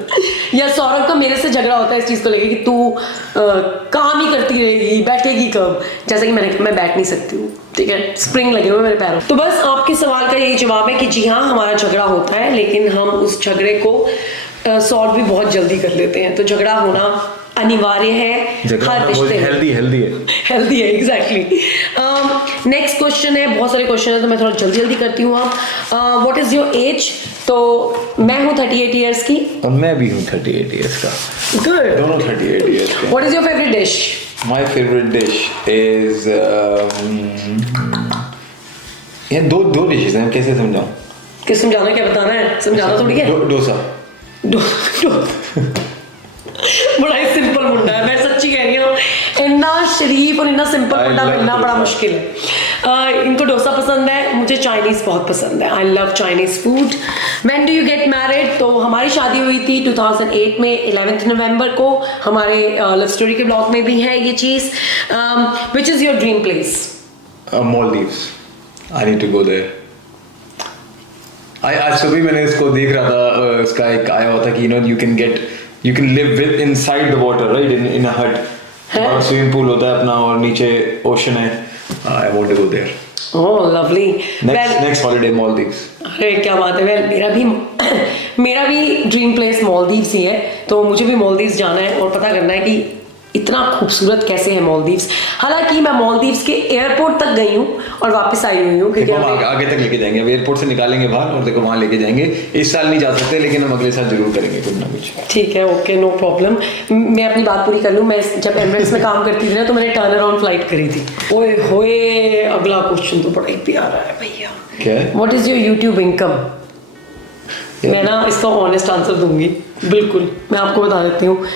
या सौरभ का मेरे से झगड़ा होता है इस चीज को लेकर कि तू काम ही करती रहेगी, बैठेगी कब, जैसे कि मैं बैठ नहीं सकती हूँ, ठीक है? स्प्रिंग लगे हुए मेरे पैरों। तो बस आपके सवाल का यही जवाब है कि जी हाँ, हमारा झगड़ा होता है, लेकिन हम उस झगड़े को सॉल्व भी बहुत जल्दी कर लेते हैं। तो झगड़ा होना अनिवार्य है हर रिश्ते में, हेल्दी है एग्जैक्टली। नेक्स्ट क्वेश्चन है, बहुत सारे क्वेश्चन है तो मैं थोड़ा जल्दी करती हूँ। आप व्हाट इज योर एज? तो मैं हूँ 38 ईयर्स की और मैं भी हूँ 38 ईयर्स का। गुड, दोनों 38 ईयर्स के। What is your favourite dish? My favourite dish is ये दो डिशेस हैं, कैसे समझाऊं? किस समझाना, क्या बताना है? समझाना थोड़ी है। डोसा। बड़ा ही सिंपल मुंडा है, मैं सच्ची कह रही हूँ, इतना शरीफ और इतना सिंपल मुंडा मिलना बड़ा मुश्किल है। इनको डोसा पसंद है, मुझे चाइनीज बहुत पसंद है, I love Chinese food. When do you get married? तो हमारी शादी हुई थी 2008 में 11 नवंबर को। हमारे लव स्टोरी के ब्लॉग में भी है ये चीज। Which is your dream place? Maldives. I need to go there. आज सुबह मैंने इसको देख रहा था, इसका एक आया हुआ था कि you can live with inside the water, right, in a hut, हमारा स्विमिंग पूल होता है अपना और नीचे ओशन है. I want to go there. Oh lovely. Next holiday Maldives. अरे क्या बात है. वेल मेरा भी ड्रीम प्लेस मालदीव्स ही है. तो मुझे भी मालदीव्स जाना है और पता करना है कि इतना खूबसूरत कैसे है मालदीव्स. हालांकि मैं मालदीव्स के एयरपोर्ट तक गई हूँ और वापस आई हुई हूँ क्योंकि हम आगे तक लेके जाएंगे. अब एयरपोर्ट से निकालेंगे बाहर और देखो वहाँ लेके जाएंगे. इस साल नहीं जा सकते लेकिन हम अगले साल जरूर करेंगे कुछ ना कुछ. ठीक है. Okay no problem. मैं अपनी बात पूरी कर लूँ. मैं जब एमिरेट्स में काम करती थी ना तो मैंने टर्न अराउंड फ्लाइट करी थी. ओए होए अगला क्वेश्चन तो बड़ा ही प्यारा है भैया. क्या है? What is your YouTube income? मैं ना इसका ऑनेस्ट आंसर दूंगी. बिल्कुल मैं आपको बता देती हूँ.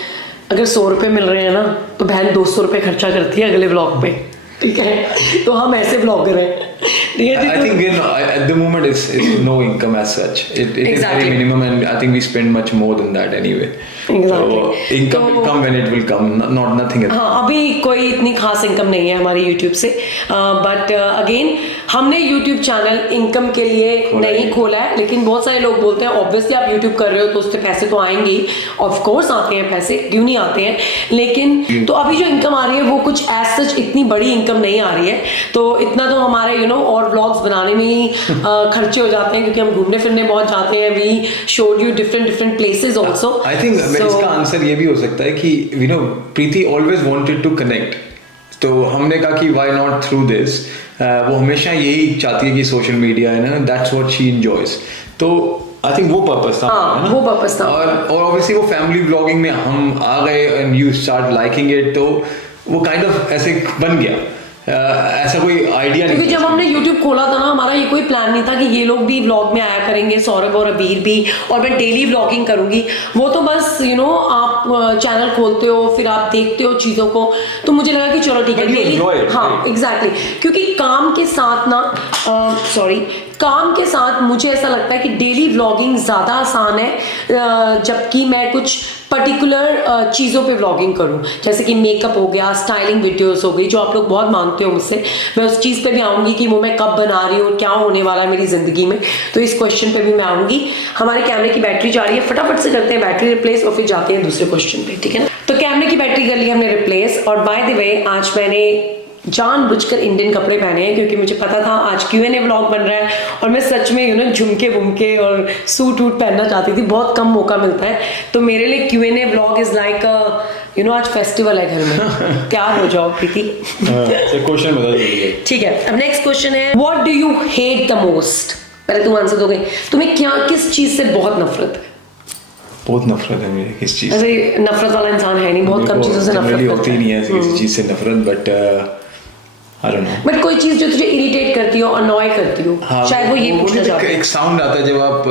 अगर 100 रुपये मिल रहे हैं ना तो बहन 200 रुपये खर्चा करती है अगले व्लॉग पे. ठीक है. तो हम ऐसे ब्लॉगर हैं. I think at the moment it's no income as such. It is Exactly. very minimum, and I think we spend much more than that anyway. Exactly. So income will come when it will come. Not nothing else. हाँ अभी कोई इतनी खास income नहीं है हमारी YouTube से. But again हमने यूट्यूब चैनल इनकम के लिए नहीं खोला है. लेकिन बहुत सारे लोग बोलते हैं ऑब्वियसली आप यूट्यूब कर रहे हो तो उससे पैसे तो आएंगे ही. ऑफ कोर्स आते हैं पैसे, क्यों नहीं आते हैं. लेकिन तो अभी जो इनकम आ रही है वो कुछ एज सच इतनी बड़ी इनकम नहीं आ रही है. तो इतना तो हमारे और व्लॉग्स बनाने में ही खर्चे हो जाते हैं क्योंकि हम घूमने फिरने बहुत जाते हैं. We showed you different places also. I think इसका आंसर ये भी हो सकता है कि Preeti always wanted to connect. तो हमने कहा कि व्हाई नॉट थ्रू दिस. वो हमेशा यही चाहती है कि सोशल मीडिया है ना, दैट्स व्हाट शी एंजॉयज. तो आई थिंक वो पर्पस था. हाँ, वो पर्पस था. और ऑब्वियसली वो फैमिली ब्लॉगिंग में हम आ गए and you start liking it. तो वो काइंड ऑफ ऐसे बन गया. ऐसा कोई आइडिया नहीं. क्योंकि जब हमने YouTube खोला था ना हमारा ये कोई प्लान नहीं था कि ये लोग भी व्लॉग में आया करेंगे, सौरभ और अबीर भी, और मैं डेली व्लॉगिंग करूंगी. वो तो बस आप चैनल खोलते हो फिर आप देखते हो चीजों को. तो मुझे लगा कि चलो ठीक है डेली. हाँ एग्जैक्टली. क्योंकि काम के साथ ना काम के साथ मुझे ऐसा लगता है कि डेली व्लॉगिंग ज़्यादा आसान है जबकि मैं कुछ पर्टिकुलर चीज़ों पे व्लॉगिंग करूं. जैसे कि मेकअप हो गया, स्टाइलिंग वीडियोस हो गई जो आप लोग बहुत मांगते हो मुझसे. मैं उस चीज़ पे भी आऊँगी कि वो मैं कब बना रही हूँ, क्या होने वाला है मेरी ज़िंदगी में. तो इस क्वेश्चन पे भी मैं आऊँगी. हमारे कैमरे की बैटरी जा रही है, फटाफट से करते हैं बैटरी रिप्लेस और फिर जाते हैं दूसरे क्वेश्चन पे. ठीक है ना. तो कैमरे की बैटरी कर ली हमने रिप्लेस. और बाय द वे आज मैंने जानबूझकर इंडियन कपड़े पहने हैं क्योंकि मुझे पता था आज Q&A व्लॉग बन रहा है और मैं सच में झुमके वुमके और सूट वूट पहनना चाहती थी. बहुत कम मौका मिलता है. तो मेरे लिए Q&A व्लॉग इज लाइक आज फेस्टिवल है घर में. तैयार हो जाओ प्रीति. क्वेश्चन बता दीजिए. ठीक है. अब नेक्स्ट क्वेश्चन है what do you hate the most. पहले तुम आंसर दोगे. तुम्हें किस चीज से बहुत नफरत है? बहुत नफरत है मेरी किस चीज. ऐसे नफरत वाला इंसान है नहीं. बहुत कम चीजों से नफरत होती नहीं है किसी चीज से नफरत. But I don't know. But कोई चीज जो तुझे इरिटेट करती हो, अनॉय करती हो. हाँ, शायद वो ये पूछना चाहते हो. एक साउंड आता है जब आप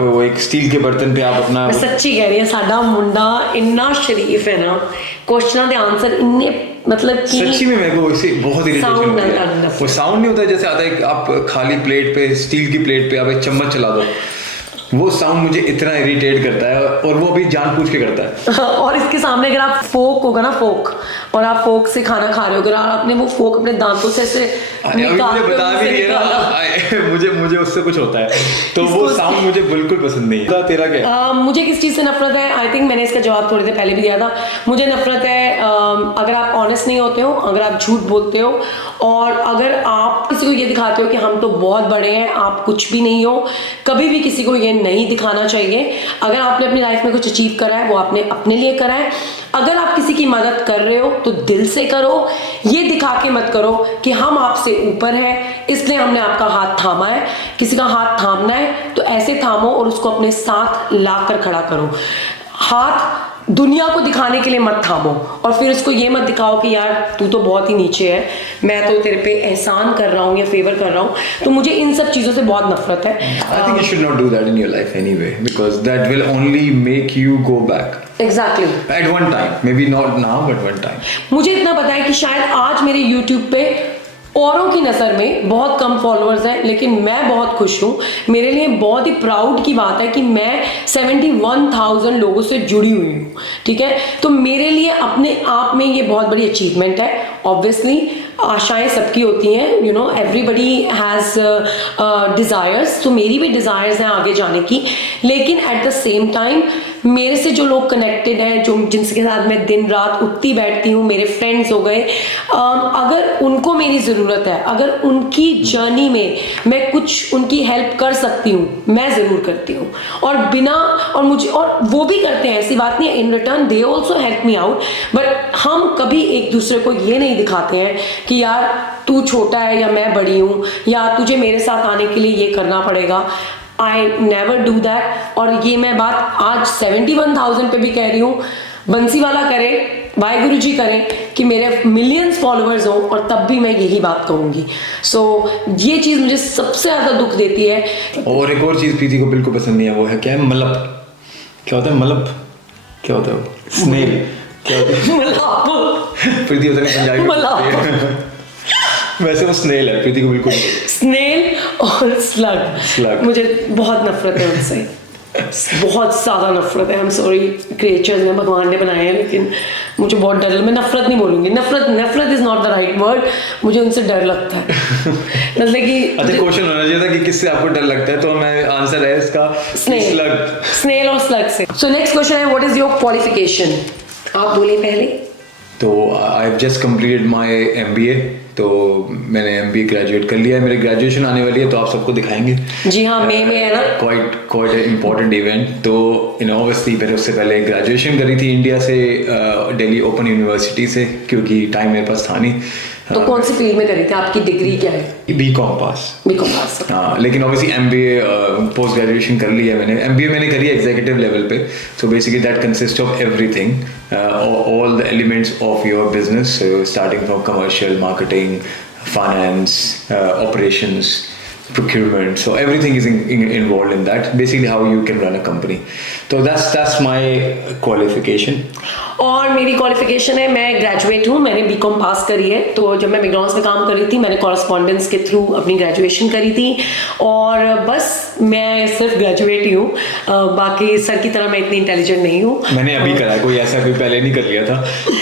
वो एक स्टील के बर्तन पे आप अपना. मैं सच्ची कह रही है साडा मुंडा इन्ना शरीफ है ना. क्वेश्चन दे आंसर इन्ने मतलब कि सच्ची में मेरे को इसे बहुत इरिटेशन होती है. वो साउंड नहीं होता जैसे आता है आप खाली प्लेट पे, स्टील की प्लेट पे आप एक चम्मच चला दो. वो साउंड मुझे इतना इरिटेट करता है और वो भी जानबूझ के करता है. और इसके सामने अगर आप फोक होगा ना, फोक, और आप फोक से खाना खा रहे हो, अगर आपने वो फोक अपने दांतों से ऐसे निकाल मुझे बता भी नहीं रहा. मुझे उससे कुछ होता है तो वो साउंड मुझे बिल्कुल पसंद नहीं है. तेरा क्या? मुझे किस चीज़ से नफरत है? आई थिंक मैंने इसका जवाब थोड़ी देर पहले भी दिया था. मुझे नफरत है अगर आप ऑनेस्ट नहीं होते हो, अगर आप झूठ बोलते हो, और अगर आप किसी को ये दिखाते हो कि हम तो बहुत बड़े हैं, आप कुछ भी नहीं हो. कभी भी किसी को ये नहीं दिखाना चाहिए. अगर आपने अपनी लाइफ में कुछ अचीव करा है वो आपने अपने लिए करा है. अगर आप किसी की मदद कर रहे हो तो दिल से करो. ये दिखा के मत करो कि हम आपसे ऊपर हैं इसलिए हमने आपका हाथ थामा है. किसी का हाथ थामना है तो ऐसे थामो और उसको अपने साथ लाकर खड़ा करो. हाथ दुनिया को दिखाने के लिए मत थामो और फिर उसको ये मत दिखाओ कि यार तू तो बहुत ही नीचे है, मैं तो तेरे पे एहसान कर रहा हूँ या फेवर कर रहा हूँ. तो मुझे इन सब चीज़ों से बहुत नफरत है. I think you should not do that in your life anyway because that will only make you go back. Exactly. At one time, maybe not now but one time. मुझे इतना पता है कि शायद आज मेरे YouTube पे औरों की नज़र में बहुत कम फॉलोअर्स हैं लेकिन मैं बहुत खुश हूँ. मेरे लिए बहुत ही प्राउड की बात है कि मैं 71,000 लोगों से जुड़ी हुई हूँ. ठीक है. तो मेरे लिए अपने आप में ये बहुत बड़ी अचीवमेंट है. ऑब्वियसली आशाएं सबकी होती हैं, एवरीबडी हैज़ डिज़ायर्स. तो मेरी भी डिज़ायर्स हैं आगे जाने की. लेकिन एट द सेम टाइम मेरे से जो लोग कनेक्टेड हैं, जो जिनके साथ मैं दिन रात उठती बैठती हूँ, मेरे फ्रेंड्स हो गए, अगर उनको मेरी ज़रूरत है, अगर उनकी जर्नी में मैं कुछ उनकी हेल्प कर सकती हूँ, मैं ज़रूर करती हूँ। और बिना, और मुझे, और वो भी करते हैं, ऐसी बात नहीं है, in return they also help me out. But हम कभी एक दूसरे को ये नहीं दिखाते हैं कि यार तू छोटा है या मैं बड़ी हूँ, या तुझे मेरे साथ आने के लिए ये करना पड़ेगा। I never do that. और ये मैं बात आज 71,000 पे भी कह रही हूँ, बंसीवाला करे, वाहेगुरु जी करें कि मेरे मिलियंस फॉलोअर्स हों, और तब भी मैं यही बात कहूँगी। सो ये चीज़ मुझे सबसे ज़्यादा दुख देती है। और एक और चीज़ प्रीति को बिल्कुल पसंद नहीं है, वो है क्या है, मलप। क्या होता है मलप? क्या होता है? स्नेल। क्या होता है? मलाप। प्रीति होता है पंजाबी में। मलाप। वैसे वो स्नेल है, प्रीति को बिल्कुल। स्नेल और स्लग। मुझे बहुत नफरत है उनसे, बहुत ज़्यादा नफरत है। आई एम सॉरी, क्रिएचर्स हैं, भगवान ने बनाए हैं, लेकिन मुझे बहुत डर, मैं नफरत नहीं बोलूँगी, नफरत is not the right word, मुझे उनसे डर लगता है। मतलब कि अच्छा, क्वेश्चन होना चाहिए था कि किससे आपको डर लगता है, तो मैं आंसर है इसका स्नेल और स्लग से। सो नेक्स्ट क्वेश्चन है, व्हाट इज योर क्वालिफिकेशन? आप बोलिए पहले। तो I have just completed my MBA, तो मैंने एमबीए ग्रेजुएट कर लिया है। मेरी ग्रेजुएशन आने वाली है, तो आप सबको दिखाएंगे। जी हाँ, मई में है ना। Quite important event. तो ऑब्वियसली मैंने उससे पहले ग्रेजुएशन करी थी इंडिया से, दिल्ली ओपन यूनिवर्सिटी से, क्योंकि टाइम मेरे पास था नहीं। तो कौन सी फील्ड में करी थी? आपकी डिग्री क्या है? BCom pass. हाँ, लेकिन ऑब्वियसली एमबीए पोस्ट ग्रेजुएशन कर लिया मैंने। एमबीए मैंने करी है एग्जीक्यूटिव लेवल पे। So basically that consist of everything, all the elements of your business, starting from commercial, marketing, finance, operations, procurement, so everything is involved in that. Basically how you can run a company. So that's my qualification. और मेरी qualification है, मैं graduate हूँ, मैंने BCom pass करी है। तो जब मैं मैकडॉनल्ड्स में काम कर रही थी, मैंने कॉरेस्पॉन्डेंस के थ्रू अपनी ग्रेजुएशन करी थी, और बस मैं सिर्फ ग्रेजुएट ही हूँ, बाकी सर की तरह मैं इतनी इंटेलिजेंट नहीं हूँ। मैंने अभी करा, कोई ऐसा कोई पहले नहीं कर लिया था,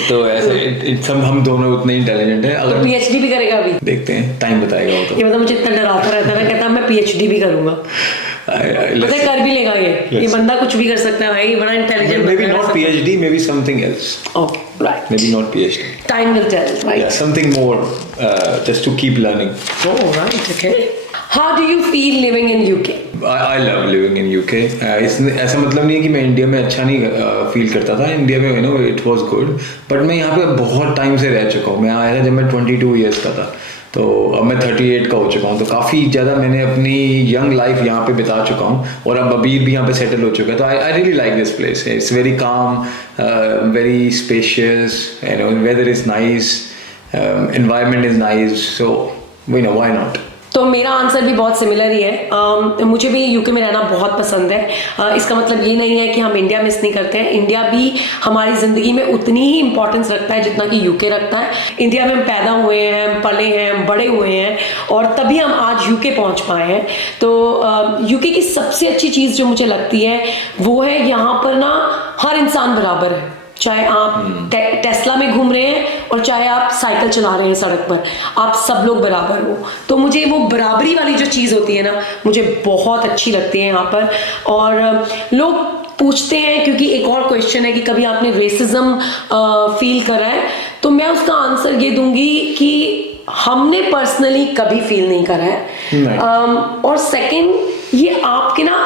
तो ऐसे सब हम दोनों उतने इंटेलिजेंट हैं। अगर पीएचडी भी करेगा अभी, देखते हैं, टाइम बताएगा वो। तो ये मतलब मुझे इतना डराता रहता है, कहता मैं पीएचडी भी करूंगा। पता है, कर भी लेगा ये बंदा, कुछ भी कर सकता है भाई, बड़ा intelligent. Maybe not PhD, maybe something else. Okay, right. Maybe not PhD. Time will tell, right? Yeah, something more, just to keep learning. Oh, right, okay. How do you feel living in UK? I love living in UK. इसमें ऐसा मतलब नहीं है कि मैं India में अच्छा नहीं फील करता था। इंडिया में it was good, but मैं यहाँ पे बहुत टाइम से रह चुका हूँ। मैं आया था जब मैं 22 years का था, तो अब मैं 38 का हो चुका हूँ। तो काफ़ी ज़्यादा मैंने अपनी यंग लाइफ यहाँ पे बिता चुका हूँ, और अब अभी भी यहाँ पे सेटल हो चुका है। तो I really like this place. It's very calm, very spacious, weather is nice, environment is nice, so why not. तो मेरा आंसर भी बहुत सिमिलर ही है। मुझे भी यूके में रहना बहुत पसंद है। इसका मतलब ये नहीं है कि हम इंडिया मिस नहीं करते हैं। इंडिया भी हमारी ज़िंदगी में उतनी ही इंपॉर्टेंस रखता है जितना कि यूके रखता है। इंडिया में हम पैदा हुए हैं, पले हैं, बड़े हुए हैं, और तभी हम आज यूके पहुंच पाए हैं। तो यूके की सबसे अच्छी चीज़ जो मुझे लगती है वो है, यहाँ पर ना हर इंसान बराबर है। चाहे आप टेस्ला में घूम रहे हैं और चाहे आप साइकिल चला रहे हैं सड़क पर, आप सब लोग बराबर हो। तो मुझे वो बराबरी वाली जो चीज़ होती है ना, मुझे बहुत अच्छी लगती है यहाँ पर। और लोग पूछते हैं, क्योंकि एक और क्वेश्चन है कि कभी आपने रेसिज्म फील करा है, तो मैं उसका आंसर ये दूंगी कि हमने पर्सनली कभी फील नहीं करा है। और सेकंड, ये आपके ना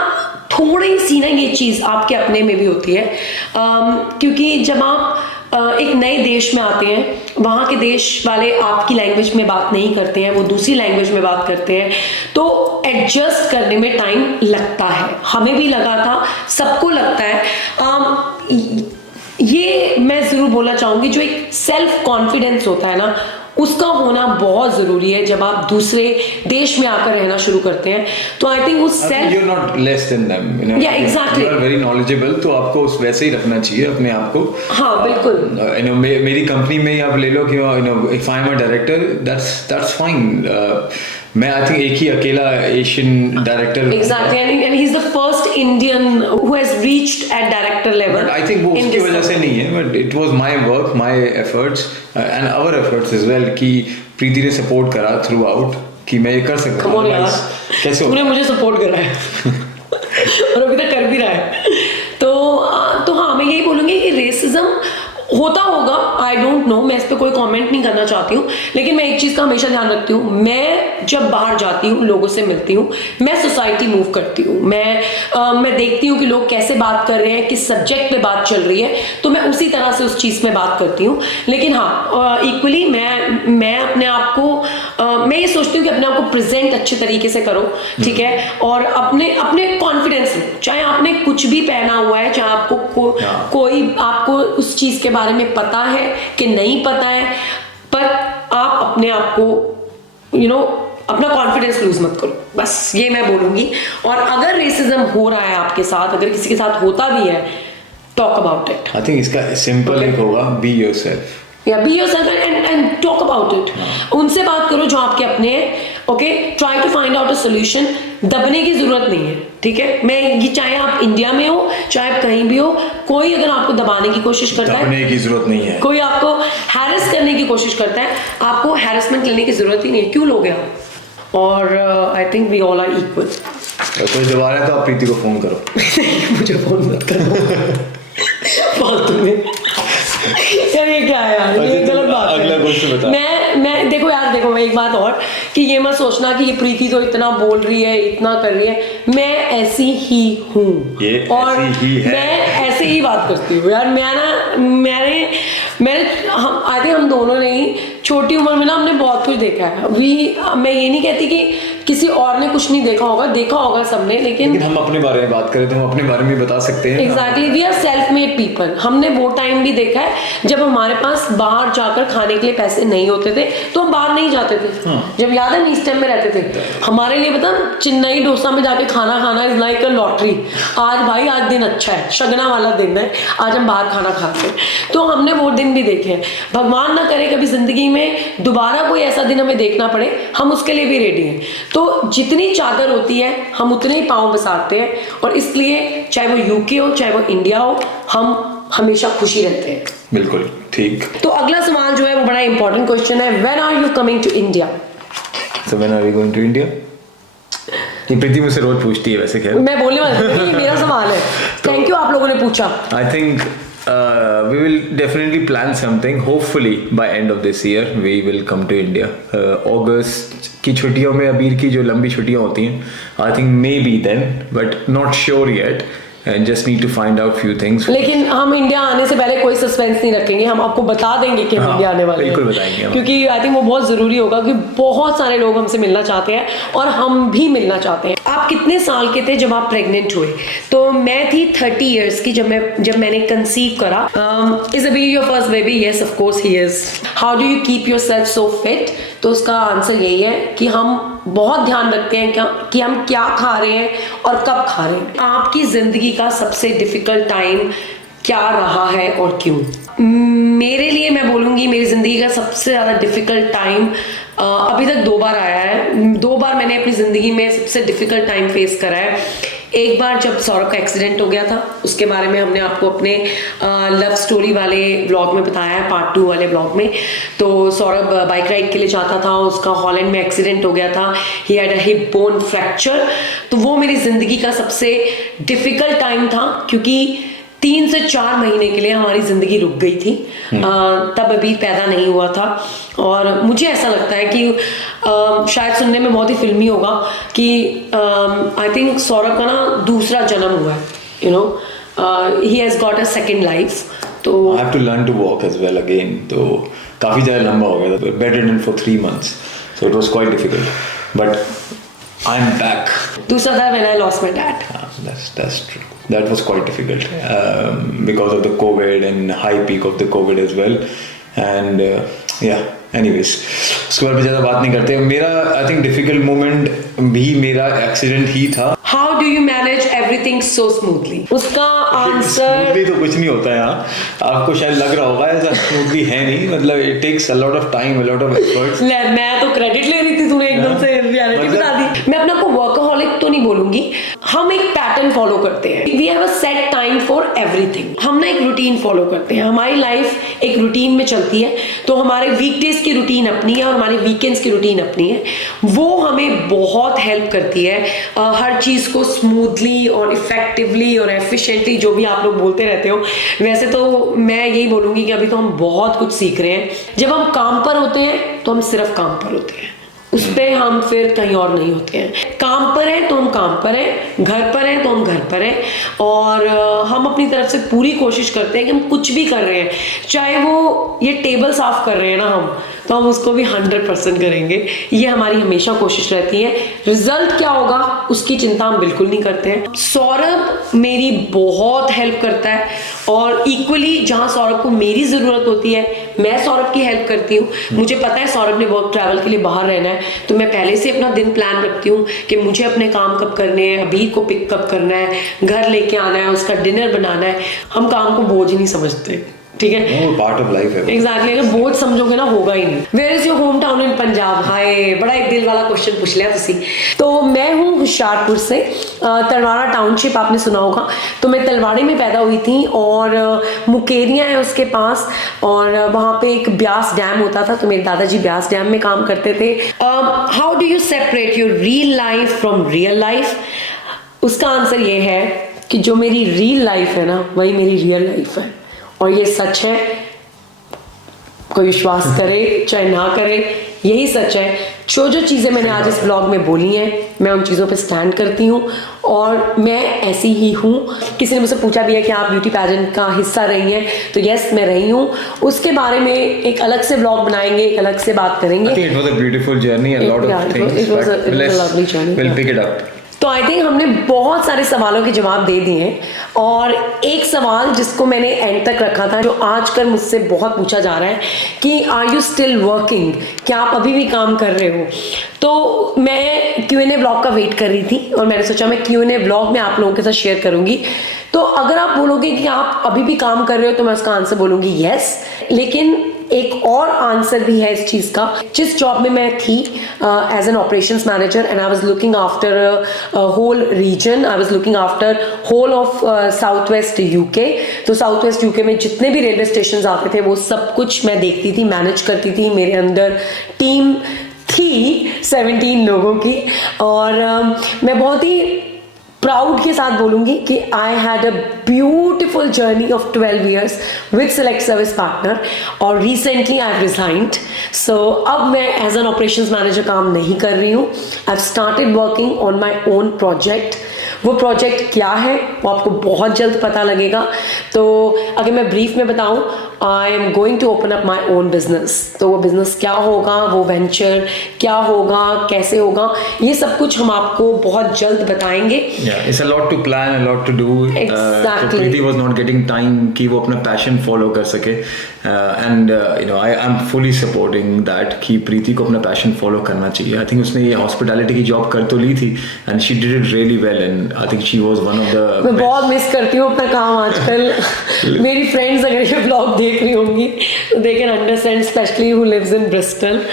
थोड़ी सी ना ये चीज़ आपके अपने में भी होती है, क्योंकि जब आप एक नए देश में आते हैं, वहाँ के देश वाले आपकी लैंग्वेज में बात नहीं करते हैं, वो दूसरी लैंग्वेज में बात करते हैं, तो एडजस्ट करने में टाइम लगता है। हमें भी लगा था, सबको लगता है। ये मैं ज़रूर बोलना चाहूँगी, जो एक सेल्फ कॉन्फिडेंस होता है ना, उसका होना बहुत ज़रूरी है जब आप दूसरे देश में आकर रहना शुरू करते हैं। तो आई थिंक उस self, you're not less than them, yeah, exactly. You are very knowledgeable, तो आपको उस वैसे ही रखना चाहिए अपने आप को। हाँ, बिल्कुल। मेरी कंपनी में ही आप ले लो कि if I'm a director, that's fine. मैं आई थिंक एक ही अकेला Asian director. Exactly, and he's the first Indian who has reached at director level. I think वो उसकी वजह से नहीं है, but it was my work, my efforts and our efforts as well, कि प्रीति ने सपोर्ट करा थ्रू आउट कि मैं ये कर सकता हूँ। कैसे तूने मुझे सपोर्ट करा है और अभी तक कर भी रहा है। तो होता होगा, आई डोंट नो, मैं इस पर कोई कमेंट नहीं करना चाहती हूँ, लेकिन मैं एक चीज़ का हमेशा ध्यान रखती हूँ, मैं जब बाहर जाती हूँ, लोगों से मिलती हूँ, मैं सोसाइटी मूव करती हूँ, मैं देखती हूँ कि लोग कैसे बात कर रहे हैं, किस सब्जेक्ट पे बात चल रही है, तो मैं उसी तरह से उस चीज़ में बात करती हूँ। लेकिन हाँ, इक्वली मैं अपने आप को मैं ये सोचती हूँ कि अपने आप को प्रेजेंट अच्छे तरीके से करो, ठीक है, और अपने कॉन्फिडेंस लो, चाहे आपने कुछ भी पहना हुआ है, चाहे आपको कोई आपको उस चीज़ के बारे में पता है कि नहीं पता है, पर आप अपने आप को अपना कॉन्फिडेंस लूज मत करो, बस ये मैं बोलूंगी। और अगर रेसिज्म हो रहा है आपके साथ, अगर किसी के साथ होता भी है, talk about it. I think इसका सिंपल एक होगा, बी योरसेल्फ, या be yourself and talk about it. उनसे बात करो जो आपके अपने हैं, okay, try to find out a solution. दबने की जरूरत नहीं है, ठीक है, मैं ये, चाहे आप इंडिया में हो, चाहे आप कहीं भी हो, कोई अगर आपको दबाने की कोशिश करता है, दबने की जरूरत नहीं है, कोई आपको हैरेस करने की कोशिश करता है, आपको हैरेसमेंट लेने की जरूरत ही नहीं है, क्यों लोगे आप? और I think we all are equal. कोई दबा रहा है तो आप प्रीति को फोन करो। मुझे फोन मत करो फालतू में। यार ये क्या है यार, ये गलत बात है। अगला क्वेश्चन बता। मैं देखो मैं एक बात और, कि ये मत सोचना कि ये प्रीति तो इतना बोल रही है, इतना कर रही है, मैं ऐसी ही हूँ और मैं ऐसे ही बात करती हूँ यार। हम आई थिंक हम दोनों ने ही छोटी उम्र में ना हमने बहुत कुछ देखा है। मैं ये नहीं कहती कि किसी और ने कुछ नहीं देखा होगा सबने, लेकिन हम अपने बारे में बात करें तो हम अपने बारे में बता सकते हैं। Exactly, we are self made people. हमने वो टाइम भी देखा है जब हमारे पास बाहर जाकर खाने के लिए पैसे नहीं होते थे, तो हम बाहर नहीं जाते थे। जब याद है ईस्ट टाइम में रहते थे, हमारे लिए पता चेन्नई डोसा में जाके खाना इज लाइक अ लॉटरी। आज दिन अच्छा है, शगना वाला दिन है, आज हम बाहर खाना खाते हैं। तो हमने वो दिन भी देखे हैं। भगवान ना करे कभी जिंदगी में दोबारा कोई ऐसा दिन हमें देखना पड़े, हम उसके लिए भी रेडी हैं। तो जितनी चादर होती है हम उतने ही पाँव बसाते हैं, और इसलिए चाहे वो यूके हो चाहे वो इंडिया हो, हम हमेशा खुशी रहते हैं। बिल्कुल ठीक। तो अगला सवाल जो है वो बड़ा इंपॉर्टेंट क्वेश्चन है, when are you coming to India? So when are we going to India? ये प्रीति मुझसे रोज पूछती है वैसे, खैर मैं बोलने वाली थी, ये मेरा सवाल है। थैंक यू आप लोगों ने पूछा। I think we will definitely plan something. Hopefully by end of this year we will come to India. August की छुट्टियों में, अबीर की जो लंबी छुट्टियां होती हैं, I think maybe then, but not sure yet. And just need to find out few things. लेकिन हम इंडिया आने से पहले कोई सस्पेंस नहीं रखेंगे, हम आपको बता देंगे कि हम इंडिया आने वाले हैं। बिल्कुल बताएंगे हम। क्योंकि आई थिंक वो बहुत जरूरी होगा, कि बहुत सारे लोग हमसे मिलना चाहते हैं और हम भी मिलना चाहते हैं। आप कितने साल के थे जब आप प्रेग्नेंट हुए? तो मैं थी 30 इयर्स की जब मैंने कंसीव करा। इज अबीर your first baby? Yes of course he is. How do you keep yourself so fit? तो उसका आंसर यही है कि हम बहुत ध्यान रखते हैं कि हम क्या खा रहे हैं और कब खा रहे हैं। आपकी जिंदगी का सबसे डिफिकल्ट टाइम क्या रहा है और क्यों? मेरे लिए मैं बोलूँगी मेरी ज़िंदगी का सबसे ज़्यादा डिफ़िकल्ट टाइम अभी तक 2 बार आया है। 2 बार मैंने अपनी ज़िंदगी में सबसे डिफ़िकल्ट टाइम फेस करा है। एक बार जब सौरभ का एक्सीडेंट हो गया था, उसके बारे में हमने आपको अपने लव स्टोरी वाले ब्लॉग में बताया है, पार्ट 2 वाले ब्लॉग में। तो सौरभ बाइक राइड के लिए जाता था, उसका हॉलैंड में एक्सीडेंट हो गया था, he had a hip bone fracture. तो वो मेरी ज़िंदगी का सबसे डिफ़िकल्ट टाइम था, क्योंकि 3 से 4 महीने के लिए हमारी ज़िंदगी रुक गई थी। तब अभी पैदा नहीं हुआ था। और मुझे ऐसा लगता है कि शायद सुनने में बहुत ही फिल्मी होगा कि आई थिंक सौरभ का ना दूसरा जन्म हुआ है, you know, he has got a second life. तो I have to learn to walk as well again. तो काफ़ी ज़्यादा लंबा हो गया था, bedridden for 3 months, so it was quite difficult. But I'm back. दूसरा था when I lost my dad. That's true. That was quite difficult because of the COVID and high peak of the COVID as well. And yeah, anyways, उसके बारे में ज़्यादा बात नहीं करते। मेरा I think difficult moment भी मेरा एक्सीडेंट ही था। How do you manage everything so smoothly? उसका आंसर स्मूथली तो कुछ नहीं होता है यहाँ, आपको शायद लग रहा होगा ऐसा स्मूथली है नहीं, मतलब it takes a lot of time, a lot of efforts. मैं तो क्रेडिट ले रही थी, तूने एकदम से रियलिटी बता दी। मैं अपने आप को वर्कaholic तो नहीं बोलूंगी, हम एक पैटर्न फॉलो करते हैं। We have a set time for everything. हम ना एक रूटीन फॉलो करते हैं, हमारी लाइफ एक रूटीन में चलती है। तो हमारे हमारे वीकडेज की रूटीन अपनी है और हमारे वीकेंड्स की रूटीन अपनी है, वो हमें बहुत हेल्प करती है हर चीज़ को स्मूथली और इफेक्टिवली और एफिशिएंटली, जो भी आप लोग बोलते रहते हो। वैसे तो मैं यही बोलूँगी कि अभी तो हम बहुत कुछ सीख रहे हैं। जब हम काम पर होते हैं तो हम सिर्फ काम पर होते हैं, उस पर हम फिर कहीं और नहीं होते हैं। काम पर हैं तो हम काम पर हैं, घर पर हैं तो हम घर पर हैं, और हम अपनी तरफ से पूरी कोशिश करते हैं कि हम कुछ भी कर रहे हैं, चाहे वो ये टेबल साफ कर रहे हैं ना हम, तो हम उसको भी 100% करेंगे। ये हमारी हमेशा कोशिश रहती है। रिजल्ट क्या होगा उसकी चिंता हम बिल्कुल नहीं करते हैं। सौरभ मेरी बहुत हेल्प करता है, और इक्वली जहाँ सौरभ को मेरी ज़रूरत होती है मैं सौरभ की हेल्प करती हूँ। मुझे पता है सौरभ ने वर्क ट्रैवल के लिए बाहर रहना है, तो मैं पहले से अपना दिन प्लान रखती हूँ कि मुझे अपने काम कब करने हैं, अभी को पिक कब करना है, घर लेके आना है, उसका डिनर बनाना है। हम काम को बोझ ही नहीं समझते, ठीक है, पार्ट ऑफ लाइफ है। एग्जैक्टली, अगर बोझ समझोगे ना होगा ही नहीं। Where is your home town in Punjab? हाय, बड़ा एक दिल वाला क्वेश्चन पूछ लिया तुसी। तो मैं हूँ होशियारपुर से, तलवाड़ा टाउनशिप आपने सुना होगा। तो मैं तलवाड़े में पैदा हुई थी, और मुकेरियाँ है उसके पास, और वहाँ पे एक ब्यास डैम होता था, तो मेरे दादाजी ब्यास डैम में काम करते थे। How do you separate your real life from real life? उसका आंसर ये है कि जो मेरी रियल लाइफ है ना, वही मेरी रियल लाइफ है, और ये सच है। कोई विश्वास करे चाहे ना करे, यही सच है। जो चीज़ें मैंने आज इस ब्लॉग में बोली हैं, मैं उन चीज़ों पे स्टैंड करती हूँ, और मैं ऐसी ही हूँ। किसी ने मुझसे पूछा भी है कि आप ब्यूटी पैजेंट का हिस्सा रही हैं, तो यस मैं रही हूँ। उसके बारे में एक अलग से ब्लॉग बनाएंगे, एक अलग से बात करेंगे। I think it was a beautiful journey, a lot of things, it was but a lovely journey, we'll yeah. pick it up. तो आई थिंक हमने बहुत सारे सवालों के जवाब दे दिए हैं, और एक सवाल जिसको मैंने एंड तक रखा था, जो आजकल मुझसे बहुत पूछा जा रहा है कि आर यू स्टिल वर्किंग, क्या आप अभी भी काम कर रहे हो? तो मैं Q&A ब्लॉग का वेट कर रही थी, और मैंने सोचा मैं Q&A ब्लॉग में आप लोगों के साथ शेयर करूंगी। तो अगर आप बोलोगे कि आप अभी भी काम कर रहे हो, तो मैं उसका आंसर बोलूंगी यस। लेकिन एक और आंसर भी है इस चीज का। जिस जॉब में मैं थी as an operations manager, and I was looking after whole region, I was looking after whole of south west UK. तो साउथ वेस्ट यूके में जितने भी रेलवे स्टेशन आते थे, वो सब कुछ मैं देखती थी, मैनेज करती थी। मेरे अंदर टीम थी 17 लोगों की, और मैं बहुत ही प्राउड के साथ बोलूंगी कि I had a beautiful journey of 12 years with select service partner, और रिसेंटली आई हैव रिजाइंड। सो अब मैं एज एन ऑपरेशंस मैनेजर काम नहीं कर रही हूँ। I have started working on my own project. वो प्रोजेक्ट क्या है वो आपको बहुत जल्द पता लगेगा। तो अगर मैं ब्रीफ में बताऊं, I am going to open up my own business. तो वो बिजनेस क्या होगा, वो वेंचर क्या होगा, कैसे होगा, ये सब कुछ हम आपको बहुत जल्द बताएंगे। Yeah, it's a lot to plan, a lot to do. Exactly. तो प्रीति was not getting time कि वो अपना passion follow कर सके, and you know I'm fully supporting that कि प्रीति को अपना passion follow करना चाहिए। I think उसने ये hospitality की job कर तो ली थी, and she did it really well, and I think she was one of the मैं बहुत मिस करती हूँ अपना काम आजकल। मेरी फ्रेंड्स अगर ये ब्लॉग देख रही होंगी तो they can understand, especially who lives in Bristol।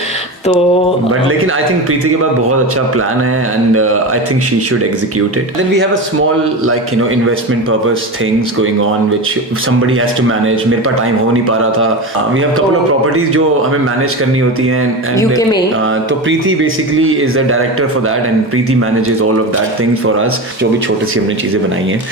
तो बट लेकिन आई थिंक प्रीति के पास बहुत अच्छा प्लान है, and I think she should execute it. Then we have a small like you know investment purpose things going on which somebody has to manage. मेरे पास time हो नहीं पा रहा था। We have couple of properties जो हमें manage करनी होती हैं, एंड यूके में तो Preeti basically is the director for that, and Preeti manages all of that things for us, जो भी छोटी सी हमने चीजें बनाई हैं।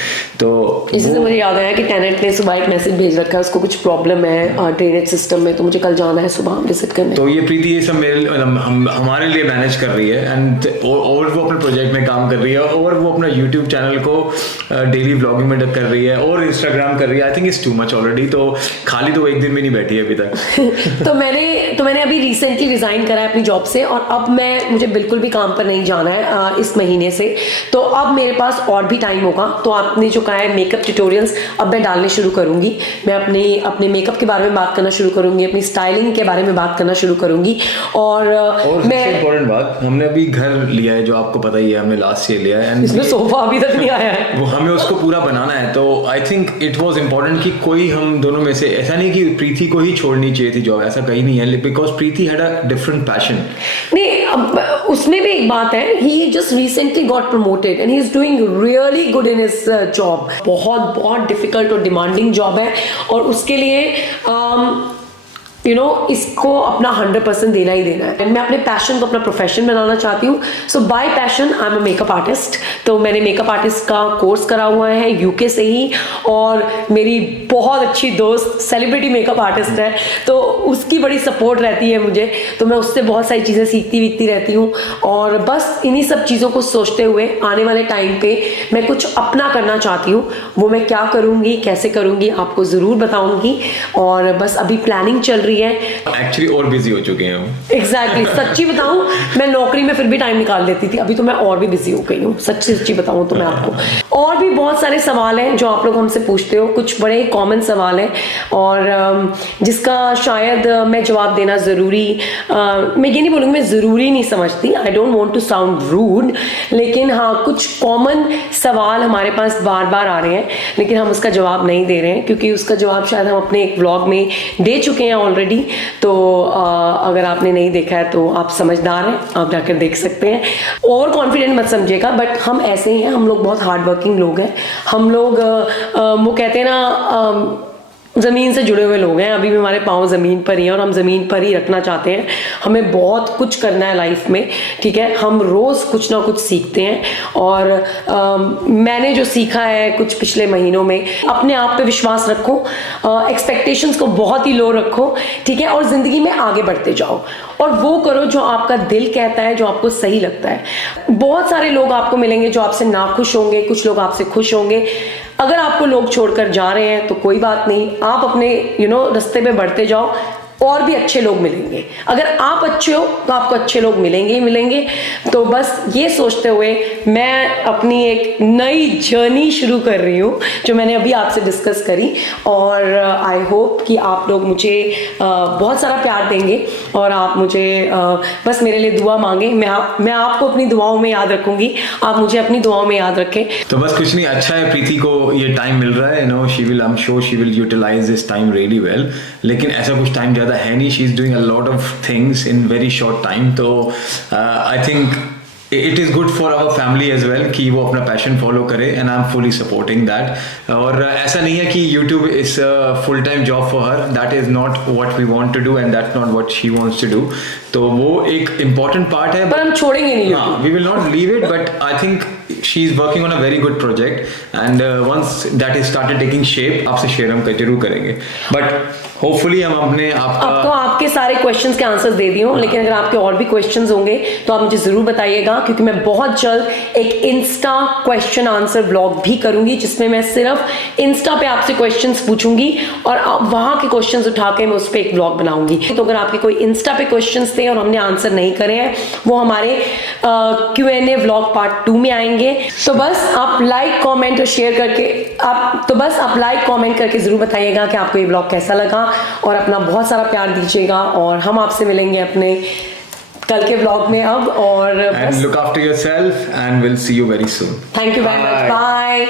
तो इसी से मुझे याद आया कि टेनेंट ने सुबह एक मैसेज भेज रखा है, उसको कुछ प्रॉब्लम है ड्रेनेज सिस्टम में, तो मुझे कल जाना है सुबह विजिट करने। तो ये प्रीति ये सब मेरे हमारे लिए मैनेज कर रही है, एंड और वो अपने प्रोजेक्ट में काम कर रही है, और वो अपना यूट्यूब चैनल को डेली व्लॉगिंग में कर रही है, और इंस्टाग्राम कर रही है। I think it's too much already. तो खाली तो एक दिन में नहीं बैठी है अभी तक। तो मैंने अभी रिसेंटली रिजाइन करा है अपनी जॉब से, और अब मुझे बिल्कुल भी काम पर नहीं जाना है इस महीने से। तो अब मेरे पास और भी टाइम होगा। तो आपने जो कहा है मेकअप ट्यूटोरियल्स, अब मैं डालने शुरू करूंगी। मैं अपने मेकअप के बारे में बात करना शुरू करूंगी, अपनी स्टाइलिंग के बारे में बात करना शुरू करूंगी। और मैं इम्पोर्टेंट बात, हमने अभी घर लिया है, जो आपको पता ही है, हमने लास्ट ईयर लिया है, एंड इसमें सोफा अभी तक नहीं आया है, वो हमें उसको पूरा बनाना है। तो I think it was important कि कोई हम दोनों में से, ऐसा नहीं कि प्रीति को ही छोड़नी चाहिए थी जॉब, ऐसा कहीं नहीं है, because Preeti had a different passion. नहीं, अब उसमें भी एक बात है, he just recently got promoted and he is doing really good in his job. बहुत बहुत डिफिकल्ट और डिमांडिंग जॉब है, और उसके लिए इसको अपना 100% देना ही देना है। मैं अपने पैशन को अपना प्रोफेशन बनाना चाहती हूँ। So by passion I am a makeup artist. तो मैंने मेकअप आर्टिस्ट का कोर्स करा हुआ है यूके से ही, और मेरी बहुत अच्छी दोस्त सेलिब्रिटी मेकअप आर्टिस्ट है, तो उसकी बड़ी सपोर्ट रहती है मुझे, तो मैं उससे बहुत सारी चीज़ें सीखती रहती हूँ। और बस इन्हीं सब चीज़ों को सोचते हुए आने वाले टाइम पे मैं कुछ अपना करना चाहती हूँ। वो मैं क्या करूँगी, कैसे करूँगी, आपको ज़रूर बताऊँगी। और बस अभी प्लानिंग चल रही है। एक्चुअली और बिजी हो चुके हैं हम। एग्जैक्टली सच्ची बताऊं, मैं नौकरी में फिर भी टाइम निकाल लेती थी, अभी तो मैं और भी बिजी हो गई हूँ। सच्ची बताऊं तो मैं आपको, और भी बहुत सारे सवाल हैं जो आप लोग हमसे पूछते हो, कुछ बड़े कॉमन सवाल हैं और जिसका शायद मैं जवाब देना ज़रूरी, मैं ये नहीं बोलूँगी, मैं ज़रूरी नहीं समझती, I don't want to sound rude, लेकिन हाँ कुछ कॉमन सवाल हमारे पास बार बार आ रहे हैं, लेकिन हम उसका जवाब नहीं दे रहे हैं क्योंकि उसका जवाब शायद हम अपने एक व्लॉग में दे चुके हैं ऑलरेडी। तो अगर आपने नहीं देखा है तो आप समझदार हैं, आप जाकर देख सकते हैं। ओवर कॉन्फिडेंट मत समझिएगा, बट हम ऐसे ही हैं, हम लोग बहुत हार्ड वर्किंग लोग हैं। हम लोग वो कहते हैं ना, ज़मीन से जुड़े हुए लोग हैं। अभी भी हमारे पाँव ज़मीन पर ही हैं और हम ज़मीन पर ही रखना चाहते हैं। हमें बहुत कुछ करना है लाइफ में, ठीक है। हम रोज़ कुछ ना कुछ सीखते हैं और मैंने जो सीखा है कुछ पिछले महीनों में, अपने आप पे विश्वास रखो, एक्सपेक्टेशंस को बहुत ही लो रखो, ठीक है, और ज़िंदगी में आगे बढ़ते जाओ और वो करो जो आपका दिल कहता है, जो आपको सही लगता है। बहुत सारे लोग आपको मिलेंगे जो आपसे नाखुश होंगे, कुछ लोग आपसे खुश होंगे। अगर आपको लोग छोड़कर जा रहे हैं तो कोई बात नहीं, आप अपने रास्ते पे बढ़ते जाओ, और भी अच्छे लोग मिलेंगे। अगर आप अच्छे हो तो आपको अच्छे लोग मिलेंगे ही मिलेंगे। तो बस ये सोचते हुए मैं अपनी एक नई जर्नी शुरू कर रही हूँ जो मैंने अभी आपसे डिस्कस करी, और आई होप कि आप लोग मुझे बहुत सारा प्यार देंगे और आप मुझे बस मेरे लिए दुआ मांगे। मैं आपको अपनी दुआओं में याद रखूंगी, आप मुझे अपनी दुआओं में याद रखें। तो बस कुछ नहीं, अच्छा है प्रीति को ये टाइम मिल रहा है, she will, I am sure she will utilise this time really well. लेकिन ऐसा कुछ टाइम ज़्यादा है नहीं, she is doing a lot of things in very short time. तो I think it is good for our family as well कि वो अपना पैशन फॉलो करे, and I am fully supporting that. और ऐसा नहीं है कि YouTube is full time job for her, that is not what we want to do and that's not what she wants to do. तो वो एक important part है, पर हम छोड़ेंगे नहीं। हाँ, we will not leave it, but I think she is working on a very good project and once that is started taking shape आपसे शेयर हम जरूर करेंगे। but hopefully हम अपने अब तो आपके सारे क्वेश्चंस के आंसर्स दे दी हूँ, लेकिन अगर आपके और भी क्वेश्चंस होंगे तो आप मुझे जरूर बताइएगा, क्योंकि मैं बहुत जल्द एक इंस्टा क्वेश्चन आंसर ब्लॉग भी करूंगी जिसमें मैं सिर्फ इंस्टा पे आपसे क्वेश्चंस पूछूंगी और वहां के क्वेश्चंस उठा के मैं उस पर एक ब्लॉग बनाऊंगी। तो अगर आपके कोई इंस्टा पे क्वेश्चंस थे और हमने आंसर नहीं करे हैं, वो हमारे Q&A व्लॉग पार्ट 2 में आएंगे। तो बस आप लाइक कमेंट और शेयर करके आप कमेंट करके जरूर बताइएगा कि आपको ये ब्लॉग कैसा लगा, और अपना बहुत सारा प्यार दीजिएगा। और हम आपसे मिलेंगे अपने कल के ब्लॉग में अब, और and look after yourself and we'll see you very soon. Thank you very much, bye.